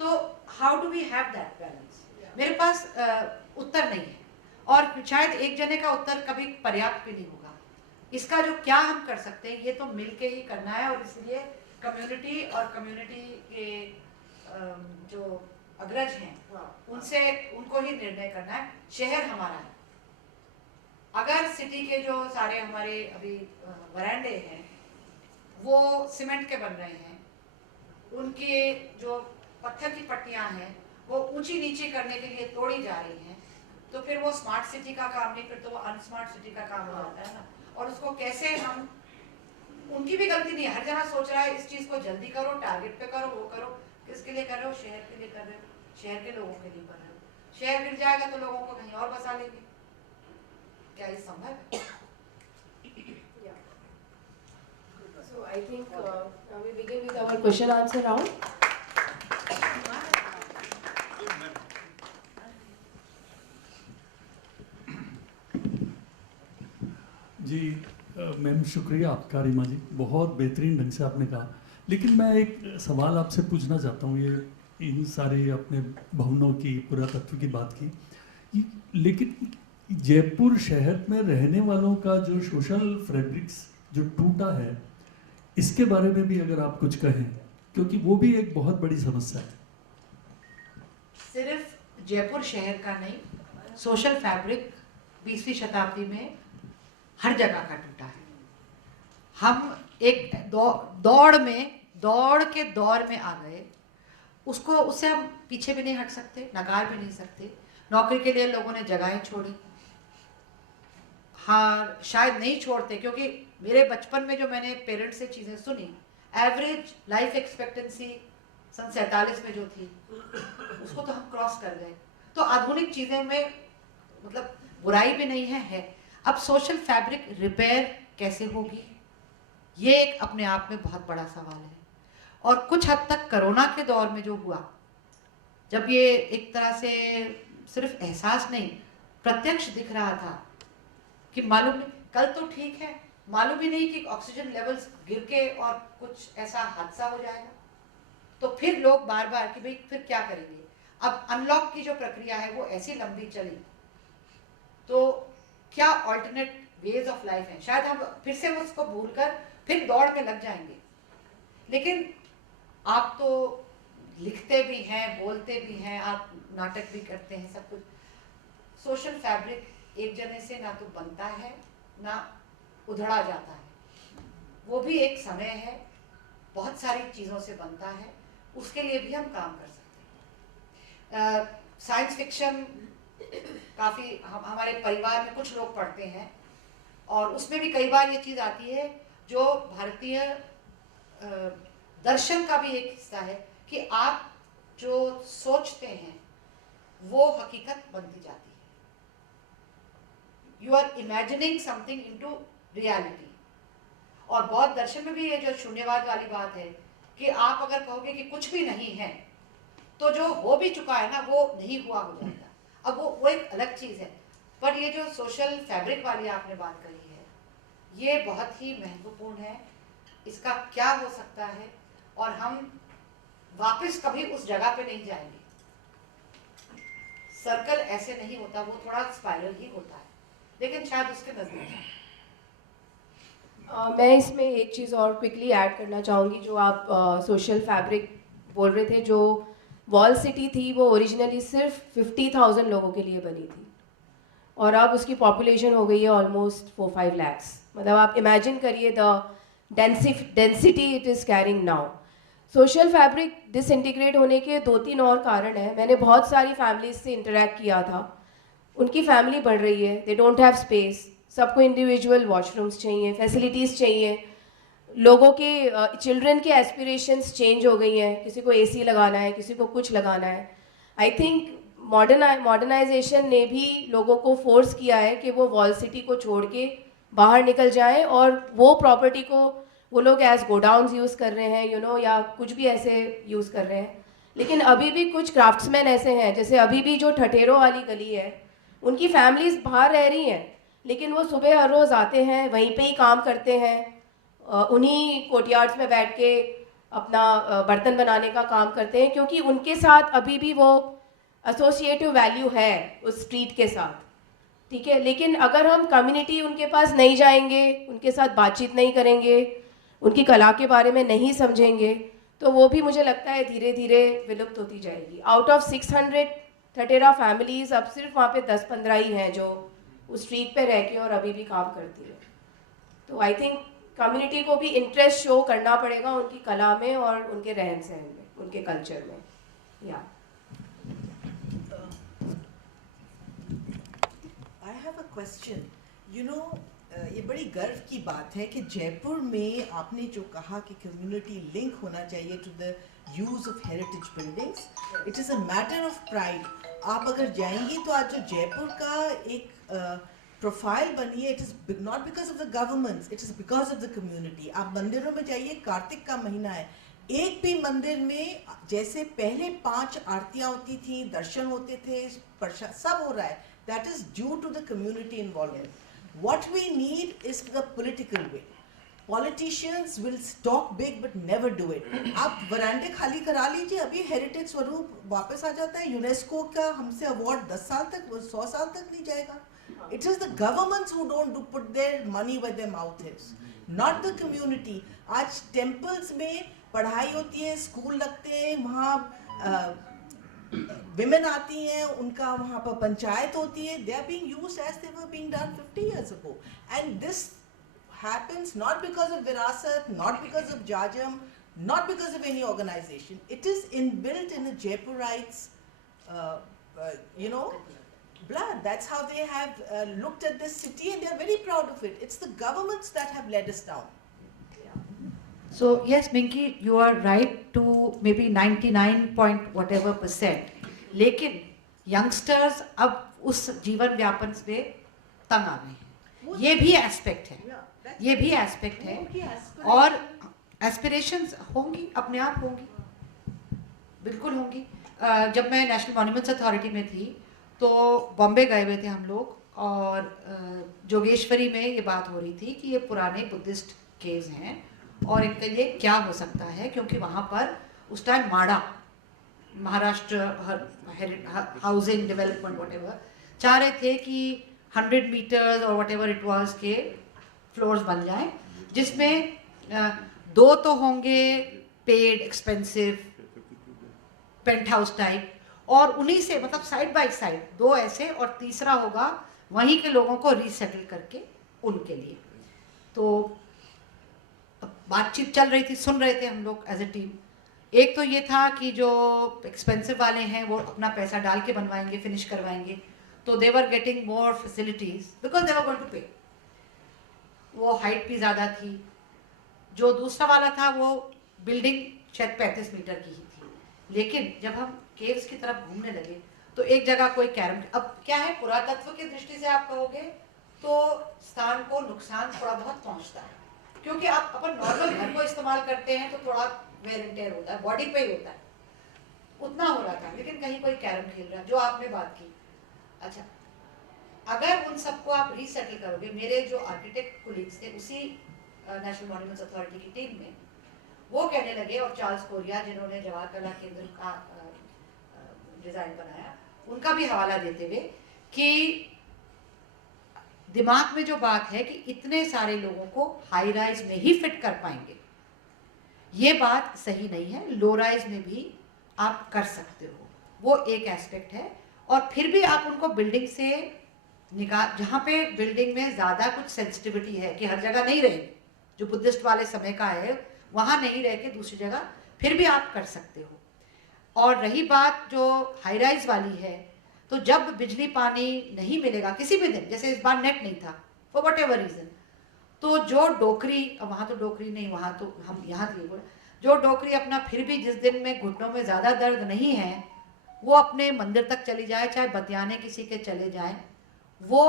तो how do we have that balance? मेरे पास उत्तर नहीं है, और शायद एक जने का उत्तर कभी पर्याप्त भी नहीं होगा। इसका जो क्या हम कर सकते हैं, ये तो मिलके ही करना है, और इसलिए कम्युनिटी और कम्युनिटी के जो अग्रज हैं उनसे उनको ही निर्णय करना है। शहर हमारा है। अगर सिटी के जो सारे हमारे अभी वरांडे हैं वो सीमेंट के बन रहे हैं, उनके जो पत्थर की पट्टियां हैं वो ऊंची नीची करने के लिए तोड़ी जा रही हैं, तो फिर वो स्मार्ट सिटी का काम नहीं, फिर तो वो अनस्मार्ट सिटी का काम हो जाता है ना। और उसको कैसे हम, उनकी भी गलती नहीं है, हर जना सोच रहा है इस चीज़ को जल्दी करो, टारगेट पे करो, वो करो। किसके लिए कर रहे हो? शहर के लिए कर रहे हो, शहर के लोगों के लिए कर रहे हो। शहर गिर जाएगा तो लोगों को कहीं और बसा लेंगे, क्या ये संभव है? So I think we begin with our question answer round. जी मैम, शुक्रिया आपका रीमा जी, बहुत बेहतरीन ढंग से आपने कहा। लेकिन मैं एक सवाल आपसे पूछना चाहता हूँ, ये इन सारे अपने भवनों की, पुरातत्व की बात की, लेकिन जयपुर शहर में रहने वालों का जो सोशल फैब्रिक्स जो टूटा है, इसके बारे में भी अगर आप कुछ कहें, क्योंकि वो भी एक बहुत बड़ी समस्या है। सिर्फ जयपुर शहर का नहीं, सोशल फैब्रिक 20वीं शताब्दी में हर जगह का टूटा है। हम एक दौड़ के दौर में आ गए, उससे हम पीछे भी नहीं हट सकते, नकार भी नहीं सकते। नौकरी के लिए लोगों ने जगहें छोड़ी, हाँ शायद नहीं छोड़ते, क्योंकि मेरे बचपन में जो मैंने पेरेंट्स से चीज़ें सुनी एवरेज लाइफ एक्सपेक्टेंसी सन 47 में जो थी उसको तो हम क्रॉस कर गए। तो आधुनिक चीज़ें में मतलब बुराई भी नहीं है। अब सोशल फैब्रिक रिपेयर कैसे होगी, ये एक अपने आप में बहुत बड़ा सवाल है। और कुछ हद तक कोरोना के दौर में जो हुआ, जब ये एक तरह से सिर्फ एहसास नहीं प्रत्यक्ष दिख रहा था कि मालूम नहीं, कल तो ठीक है, मालूम ही नहीं कि ऑक्सीजन लेवल्स गिर के और कुछ ऐसा हादसा हो जाएगा, तो फिर लोग बार बार कि भाई फिर क्या करेंगे। अब अनलॉक की जो प्रक्रिया है वो ऐसी लंबी चली, तो क्या ऑल्टरनेट वेज ऑफ लाइफ है, शायद हम फिर से उसको भूलकर फिर दौड़ में लग जाएंगे। लेकिन आप तो लिखते भी हैं, बोलते भी हैं, आप नाटक भी करते हैं, सब कुछ। सोशल फैब्रिक एक जने से ना तो बनता है ना उधड़ा जाता है, वो भी एक समय है, बहुत सारी चीज़ों से बनता है, उसके लिए भी हम काम कर सकते हैं। साइंस फिक्शन काफ़ी हमारे परिवार में कुछ लोग पढ़ते हैं और उसमें भी कई बार ये चीज़ आती है जो भारतीय दर्शन का भी एक हिस्सा है कि आप जो सोचते हैं वो हकीकत बनती जाती है। You are imagining something into reality. और बौद्ध दर्शन में भी ये जो शून्यवाद वाली बात है कि आप अगर कहोगे कि कुछ भी नहीं है तो जो हो भी चुका है ना वो नहीं हुआ हो जाएगा। अब वो एक अलग चीज़ है। पर ये जो सोशल फैब्रिक वाली आपने बात कही है ये बहुत ही महत्वपूर्ण है। इसका क्या हो सकता है और हम वापस कभी उस जगह पे नहीं जाएंगे। सर्कल ऐसे नहीं होता, वो थोड़ा स्पाइरल ही होता है, लेकिन शायद उसके नजदीक है। मैं इसमें एक चीज़ और क्विकली ऐड करना चाहूँगी। जो आप सोशल फैब्रिक बोल रहे थे, जो वॉल सिटी थी वो ओरिजिनली सिर्फ 50,000 लोगों के लिए बनी थी और अब उसकी पॉपुलेशन हो गई है ऑलमोस्ट 4-5 lakhs। मतलब आप इमेजिन करिए the density it is carrying now. Social fabric disintegrate होने के 2-3 और कारण हैं। मैंने बहुत सारी फैमिलीज से इंटरेक्ट किया था, उनकी फैमिली बढ़ रही है, दे डोंट हैव स्पेस, सबको इंडिविजुअल वॉशरूम्स चाहिए, फैसिलिटीज़ चाहिए, लोगों के चिल्ड्रन के एस्पिरेशंस चेंज हो गई हैं, किसी को एसी लगाना है, किसी को कुछ लगाना है। आई थिंक मॉडर्नाइजेशन ने भी लोगों को फोर्स किया है कि वो वॉल सिटी को छोड़ के बाहर निकल जाएं और वो प्रॉपर्टी को वो लोग एज गोडाउन्स यूज़ कर रहे हैं या कुछ भी ऐसे यूज़ कर रहे हैं। लेकिन अभी भी कुछ क्राफ्ट्समैन ऐसे हैं, जैसे अभी भी जो ठठेरों वाली गली है उनकी फैमिलीज बाहर रह रही हैं, लेकिन वो सुबह हर रोज़ आते हैं, वहीं पे ही काम करते हैं, उन्हीं कोर्टयार्ड्स में बैठ के अपना बर्तन बनाने का काम करते हैं, क्योंकि उनके साथ अभी भी वो एसोसिएटिव वैल्यू है उस स्ट्रीट के साथ। ठीक है, लेकिन अगर हम कम्युनिटी उनके पास नहीं जाएंगे, उनके साथ बातचीत नहीं करेंगे, उनकी कला के बारे में नहीं समझेंगे, तो वो भी मुझे लगता है धीरे धीरे विलुप्त होती जाएगी। आउट ऑफ 600 ठठेरा फैमिलीज अब सिर्फ वहाँ पे 10-15 ही हैं जो उस स्ट्रीट पे रह के और अभी भी काम करती है। तो आई थिंक कम्युनिटी को भी इंटरेस्ट शो करना पड़ेगा उनकी कला में और उनके रहन सहन में, उनके कल्चर में। या आई हैव अ क्वेश्चन। ये बड़ी गर्व की बात है कि जयपुर में आपने जो कहा कि कम्युनिटी लिंक होना चाहिए to the use of heritage buildings, it is a matter of pride. आप अगर जाएंगी तो आज जो जयपुर का एक प्रोफाइल बनी है, it is not because of the government, it is because of the community. आप मंदिरों में जाइए, कार्तिक का महीना है, एक भी मंदिर में जैसे पहले 5 आरतियाँ होती थी, दर्शन होते थे, सब हो रहा है, that is due to the community involvement. What we need is the political will. Politicians will talk big but never do it. आप वरांडे खाली करा लीजिए, अभी हेरिटेज स्वरूप वापस आ जाता है। यूनेस्को का हमसे अवार्ड 10 साल तक, 100 साल तक नहीं जाएगा। It is the governments who don't put their money where their mouth is, not the community. आज टेम्पल्स में पढ़ाई होती है, स्कूल लगते हैं, वहाँ women आती हैं, उनका वहाँ पर पंचायत होती है, they are being used as they were being done 50 years ago. And this happens not because of Virasat, not because of Jajam, not because of any organization. It is inbuilt in the Jaipurites, blood. That's how they have looked at this city and they are very proud of it. It's the governments that have led us down. So yes, Minky, you are right to maybe 99 point whatever percent. लेकिन youngsters अब उस जीवन व्यापन से तंग आ गए हैं। ये भी एस्पेक्ट है, ये भी एस्पेक्ट है। और एस्पिरेशंस होंगी, अपने आप होंगी, बिल्कुल होंगी। जब मैं नेशनल मॉन्यूमेंट्स अथॉरिटी में थी तो बॉम्बे गए हुए थे हम लोग, और जोगेश्वरी में ये बात हो रही थी कि ये पुराने बुद्धिस्ट केव्स हैं और इनके लिए क्या हो सकता है, क्योंकि वहाँ पर उस टाइम माड़ा, महाराष्ट्र हाउसिंग डेवलपमेंट व्हाटएवर चाह रहे थे कि 100 मीटर्स और व्हाटएवर इट वाज के फ्लोर्स बन जाएं, जिसमें 2 तो होंगे paid expensive paint house type, और उन्हीं से मतलब साइड बाय साइड 2 ऐसे, और तीसरा होगा वहीं के लोगों को रीसेटल करके उनके लिए। तो बातचीत चल रही थी, सुन रहे थे हम लोग एज ए टीम। एक तो ये था कि जो एक्सपेंसिव वाले हैं वो अपना पैसा डाल के बनवाएंगे, फिनिश करवाएंगे, तो they were getting more facilities because they were going to pay. वो हाइट भी ज़्यादा थी। जो दूसरा वाला था वो बिल्डिंग शायद 35 मीटर की ही थी, लेकिन जब हम केव्स की तरफ घूमने लगे तो एक जगह कोई कैरम, अब क्या है पुरातत्व की दृष्टि से आप कहोगे तो स्थान को नुकसान थोड़ा बहुत पहुंचता है, क्योंकि आप अपन नॉर्मल घर को इस्तेमाल करते हैं तो थोड़ा वेयर एंड टेयर होता है, बॉडी पे ही होता है, उतना हो रहा था। लेकिन कहीं कोई कैरम खेल रहा है, जो आपने बात की, अच्छा अगर उन सबको आप रीसेटल करोगे, मेरे जो आर्किटेक्ट कोलीग्स थे उसी नेशनल मॉन्यूमेंट्स अथॉरिटी की टीम में, वो कहने लगे, और चार्ल्स कोरिया जिन्होंने जवाहर कला केंद्र का डिजाइन बनाया, उनका भी हवाला देते हुए कि दिमाग में जो बात है कि इतने सारे लोगों को हाई राइज में ही फिट कर पाएंगे, ये बात सही नहीं है। लो राइज में भी आप कर सकते हो, वो एक एस्पेक्ट है। और फिर भी आप उनको बिल्डिंग से निकाल, जहाँ पे बिल्डिंग में ज़्यादा कुछ सेंसिटिविटी है कि हर जगह नहीं रहेगी, जो बुद्धिस्ट वाले समय का है वहाँ नहीं रह के दूसरी जगह, फिर भी आप कर सकते हो। और रही बात जो हाई राइज वाली है, तो जब बिजली पानी नहीं मिलेगा किसी भी दिन, जैसे इस बार नेट नहीं था फॉर वट एवर रीज़न, तो जो डोकरी, वहाँ तो डोकरी नहीं, वहाँ तो हम यहाँ थे, जो डोकरी अपना फिर भी जिस दिन में घुटनों में ज़्यादा दर्द नहीं है वो अपने मंदिर तक चली जाए, चाहे बतियाने किसी के चले जाए, वो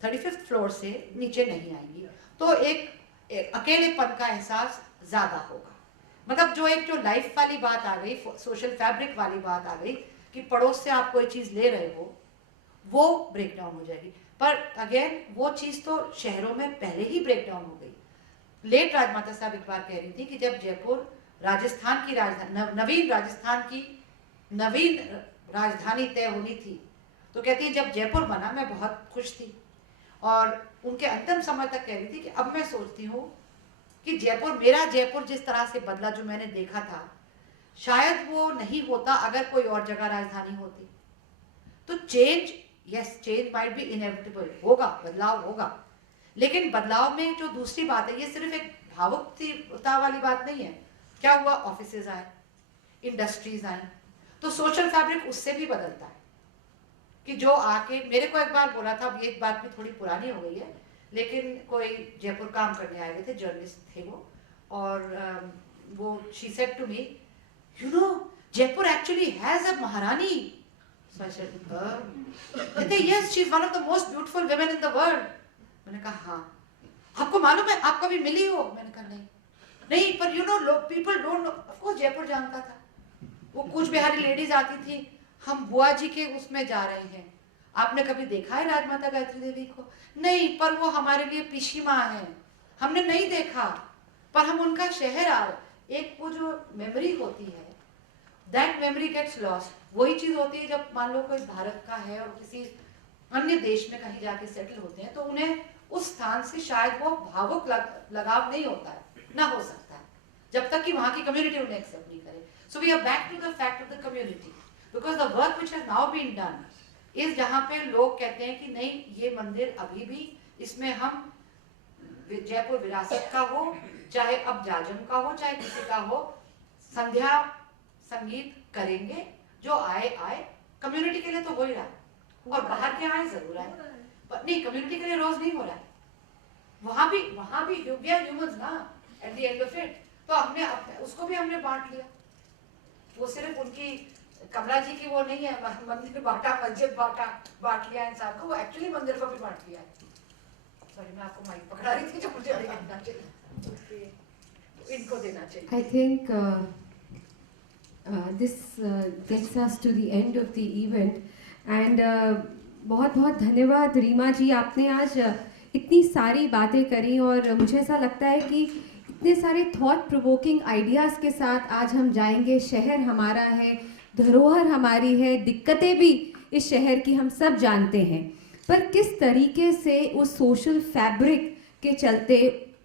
35th फ्लोर से नीचे नहीं आएंगी। तो एक अकेलेपन का एहसास ज़्यादा होगा। मतलब जो लाइफ वाली बात आ गई, सोशल फैब्रिक वाली बात आ गई कि पड़ोस से आप कोई चीज़ ले रहे हो, वो ब्रेक डाउन हो जाएगी। पर अगेन वो चीज़ तो शहरों में पहले ही ब्रेक डाउन हो गई। लेट राजमाता साहब एक बार कह रही थी कि जब जयपुर राजस्थान की राजधानी, नवीन राजस्थान की नवीन राजधानी तय होनी थी, तो कहती है जब जयपुर बना मैं बहुत खुश थी, और उनके अंतिम समय तक कह रही थी कि अब मैं सोचती हूँ कि जयपुर, मेरा जयपुर जिस तरह से बदला जो मैंने देखा था, शायद वो नहीं होता अगर कोई और जगह राजधानी होती। तो change, yes change might be inevitable, होगा, बदलाव होगा, लेकिन बदलाव में जो दूसरी बात है, ये सिर्फ एक भावुकता वाली बात नहीं है। क्या हुआ, ऑफिसेज आए, इंडस्ट्रीज आई, तो सोशल फैब्रिक उससे भी बदलता है। कि जो आके मेरे को एक बार बोला था, अब ये बात भी थोड़ी पुरानी हो गई है, लेकिन कोई जयपुर काम करने आए हुए थे, जर्नलिस्ट थे वो, और वो she said to me, you know Jaipur actually has a maharani. So I said, कहते yes, she is one of the most beautiful women in the world. मैंने कहा हाँ, आपको मालूम है, आप कभी मिली हो? मैंने कहा नहीं, पर you know, people don't know. Of course Jaipur जानता था, वो कूच बिहारी लेडीज आती थी, हम बुआ जी के उसमें जा रहे हैं, आपने कभी देखा है राजमाता गायत्री देवी को? नहीं, पर वो हमारे लिए पीशी माँ है, हमने नहीं देखा, पर हम उनका शहर आ रहे। एक वो जो मेमोरी होती है, दैट मेमोरी गेट्स लॉस्ट। वही चीज़ होती है जब मान लो कोई भारत का है और किसी अन्य देश में कहीं जाके सेटल होते हैं, तो उन्हें उस स्थान से शायद वो भावुक लगाव नहीं होता है, ना हो सकता है, जब तक कि वहाँ की कम्युनिटी उन्हें एक्सेप्ट नहीं करे। So we are back to the fact of the community, because the work which has now been done is, जहाँ पे लोग कहते हैं कि नहीं, ये मंदिर अभी भी, इसमें हम जयपुर विरासत का हो, चाहे अब जाजम का हो, चाहे किसी का हो, संध्या संगीत करेंगे, जो आए आए, कम्युनिटी के लिए तो हो ही रहा है, और बाहर के आए जरूर आए, पर नहीं, कम्युनिटी के लिए रोज नहीं हो रहा है। वहां भी वी आर ह्यूमंस ना, at the end of it. तो उसको भी हमने बांट लिया। वो सिर्फ उनकी कमला जी की वो नहीं है, मंदिर बांटा, मस्जिद बांटा, बांट लिया इंसान को, वो एक्चुअली मंदिर को भी बांट लिया है। सॉरी, मैं आपको माइक पकड़ा रही थी जो मुझे नहीं करना चाहिए, इनको देना चाहिए। I think this gets us to the end of the event and बहुत बहुत धन्यवाद रीमा जी, आपने आज इतनी सारी बातें करी और मुझे ऐसा लगता है कि इतने सारे थॉट प्रोवोकिंग आइडियाज़ के साथ आज हम जाएंगे। शहर हमारा है, धरोहर हमारी है, दिक्कतें भी इस शहर की हम सब जानते हैं, पर किस तरीके से उस सोशल फैब्रिक के चलते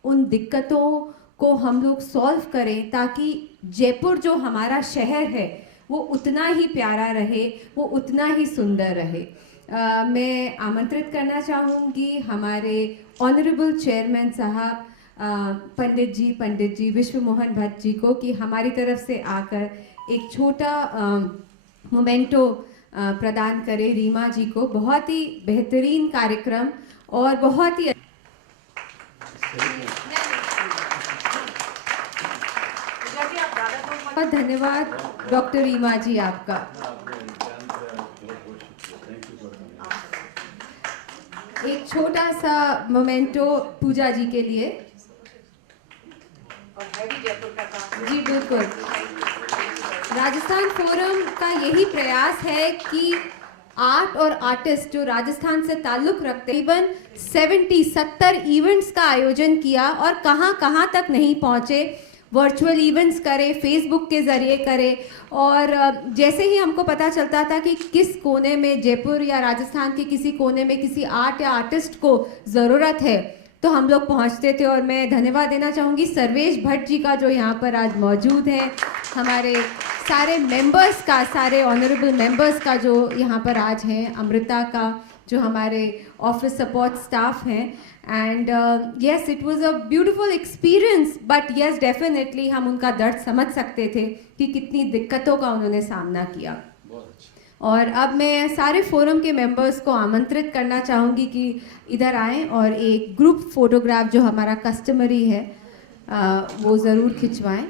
उन दिक्कतों को हम लोग सॉल्व करें ताकि जयपुर जो हमारा शहर है वो उतना ही प्यारा रहे, वो उतना ही सुंदर रहे। मैं आमंत्रित करना चाहूँगी हमारे ऑनरेबल चेयरमैन साहब पंडित जी विश्व मोहन भट्ट जी को कि हमारी तरफ से आकर एक छोटा मोमेंटो प्रदान करें रीमा जी को। बहुत ही बेहतरीन कार्यक्रम और बहुत ही बहुत धन्यवाद डॉक्टर रीमा जी आपका। एक छोटा सा मोमेंटो पूजा जी के लिए। जी बिल्कुल, राजस्थान फोरम का यही प्रयास है कि आर्ट और आर्टिस्ट जो राजस्थान से ताल्लुक़ रखते तकरीबन 70 इवेंट्स का आयोजन किया और कहाँ तक नहीं पहुँचे। वर्चुअल इवेंट्स करें, फेसबुक के ज़रिए करें, और जैसे ही हमको पता चलता था कि किस कोने में जयपुर या राजस्थान के किसी कोने में किसी आर्ट या आर्टिस्ट को ज़रूरत है तो हम लोग पहुंचते थे। और मैं धन्यवाद देना चाहूँगी सर्वेश भट्ट जी का जो यहाँ पर आज मौजूद हैं, हमारे सारे मेंबर्स का, सारे ऑनरेबल मेंबर्स का जो यहाँ पर आज हैं, अमृता का जो हमारे ऑफिस सपोर्ट स्टाफ हैं। And yes, it was a beautiful experience, but yes definitely हम उनका दर्द समझ सकते थे कि कितनी दिक्कतों का उन्होंने सामना किया। और अब मैं सारे फोरम के मेंबर्स को आमंत्रित करना चाहूँगी कि इधर आएं और एक ग्रुप फोटोग्राफ जो हमारा कस्टमरी है वो ज़रूर खिंचवाएं।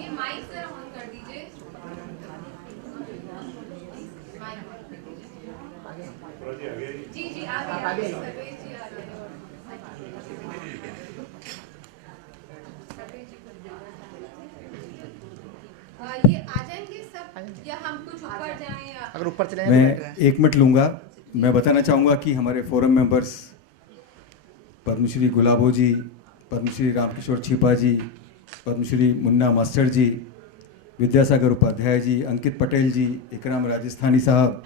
ये माइक जरा ऑन कर दीजिए। जी जी आगे सर्वेश जी आ रहे हैं। ये आ जाएंगे सब या हम कुछ ऊपर जाएं या अगर ऊपर चले मैं 1 मिनट लूँगा। मैं बताना चाहूँगा कि हमारे फोरम मेंबर्स पद्मश्री गुलाबो जी, पद्मश्री रामकिशोर छिपा जी, पद्मश्री मुन्ना मास्टर जी, विद्यासागर उपाध्याय जी, अंकित पटेल जी, इकराम राजस्थानी साहब,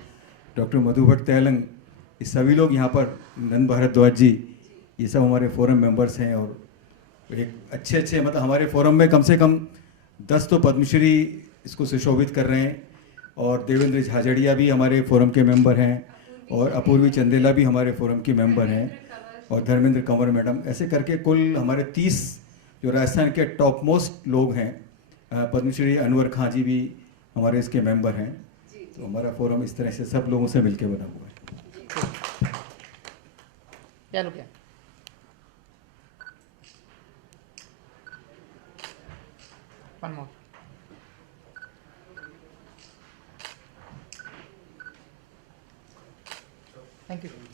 डॉक्टर मधु भट्ट तेलंग, ये सभी लोग यहाँ पर, नंद भारद्वाज जी, ये सब हमारे फोरम मेंबर्स हैं। और एक अच्छे मतलब हमारे फोरम में कम से कम 10 तो पद्मश्री इसको सुशोभित कर रहे हैं, और देवेंद्र झाझड़िया भी हमारे फोरम के मेंबर हैं, और अपूर्वी चंदेला भी हमारे फोरम की मेंबर हैं, और धर्मेंद्र कंवर मैडम, ऐसे करके कुल हमारे 30 जो राजस्थान के टॉप मोस्ट लोग हैं। पद्मश्री अनवर खां जी भी हमारे इसके मेंबर हैं। तो हमारा फोरम इस तरह से सब लोगों से मिलकर बना हुआ है। क्या लो क्या one more thank you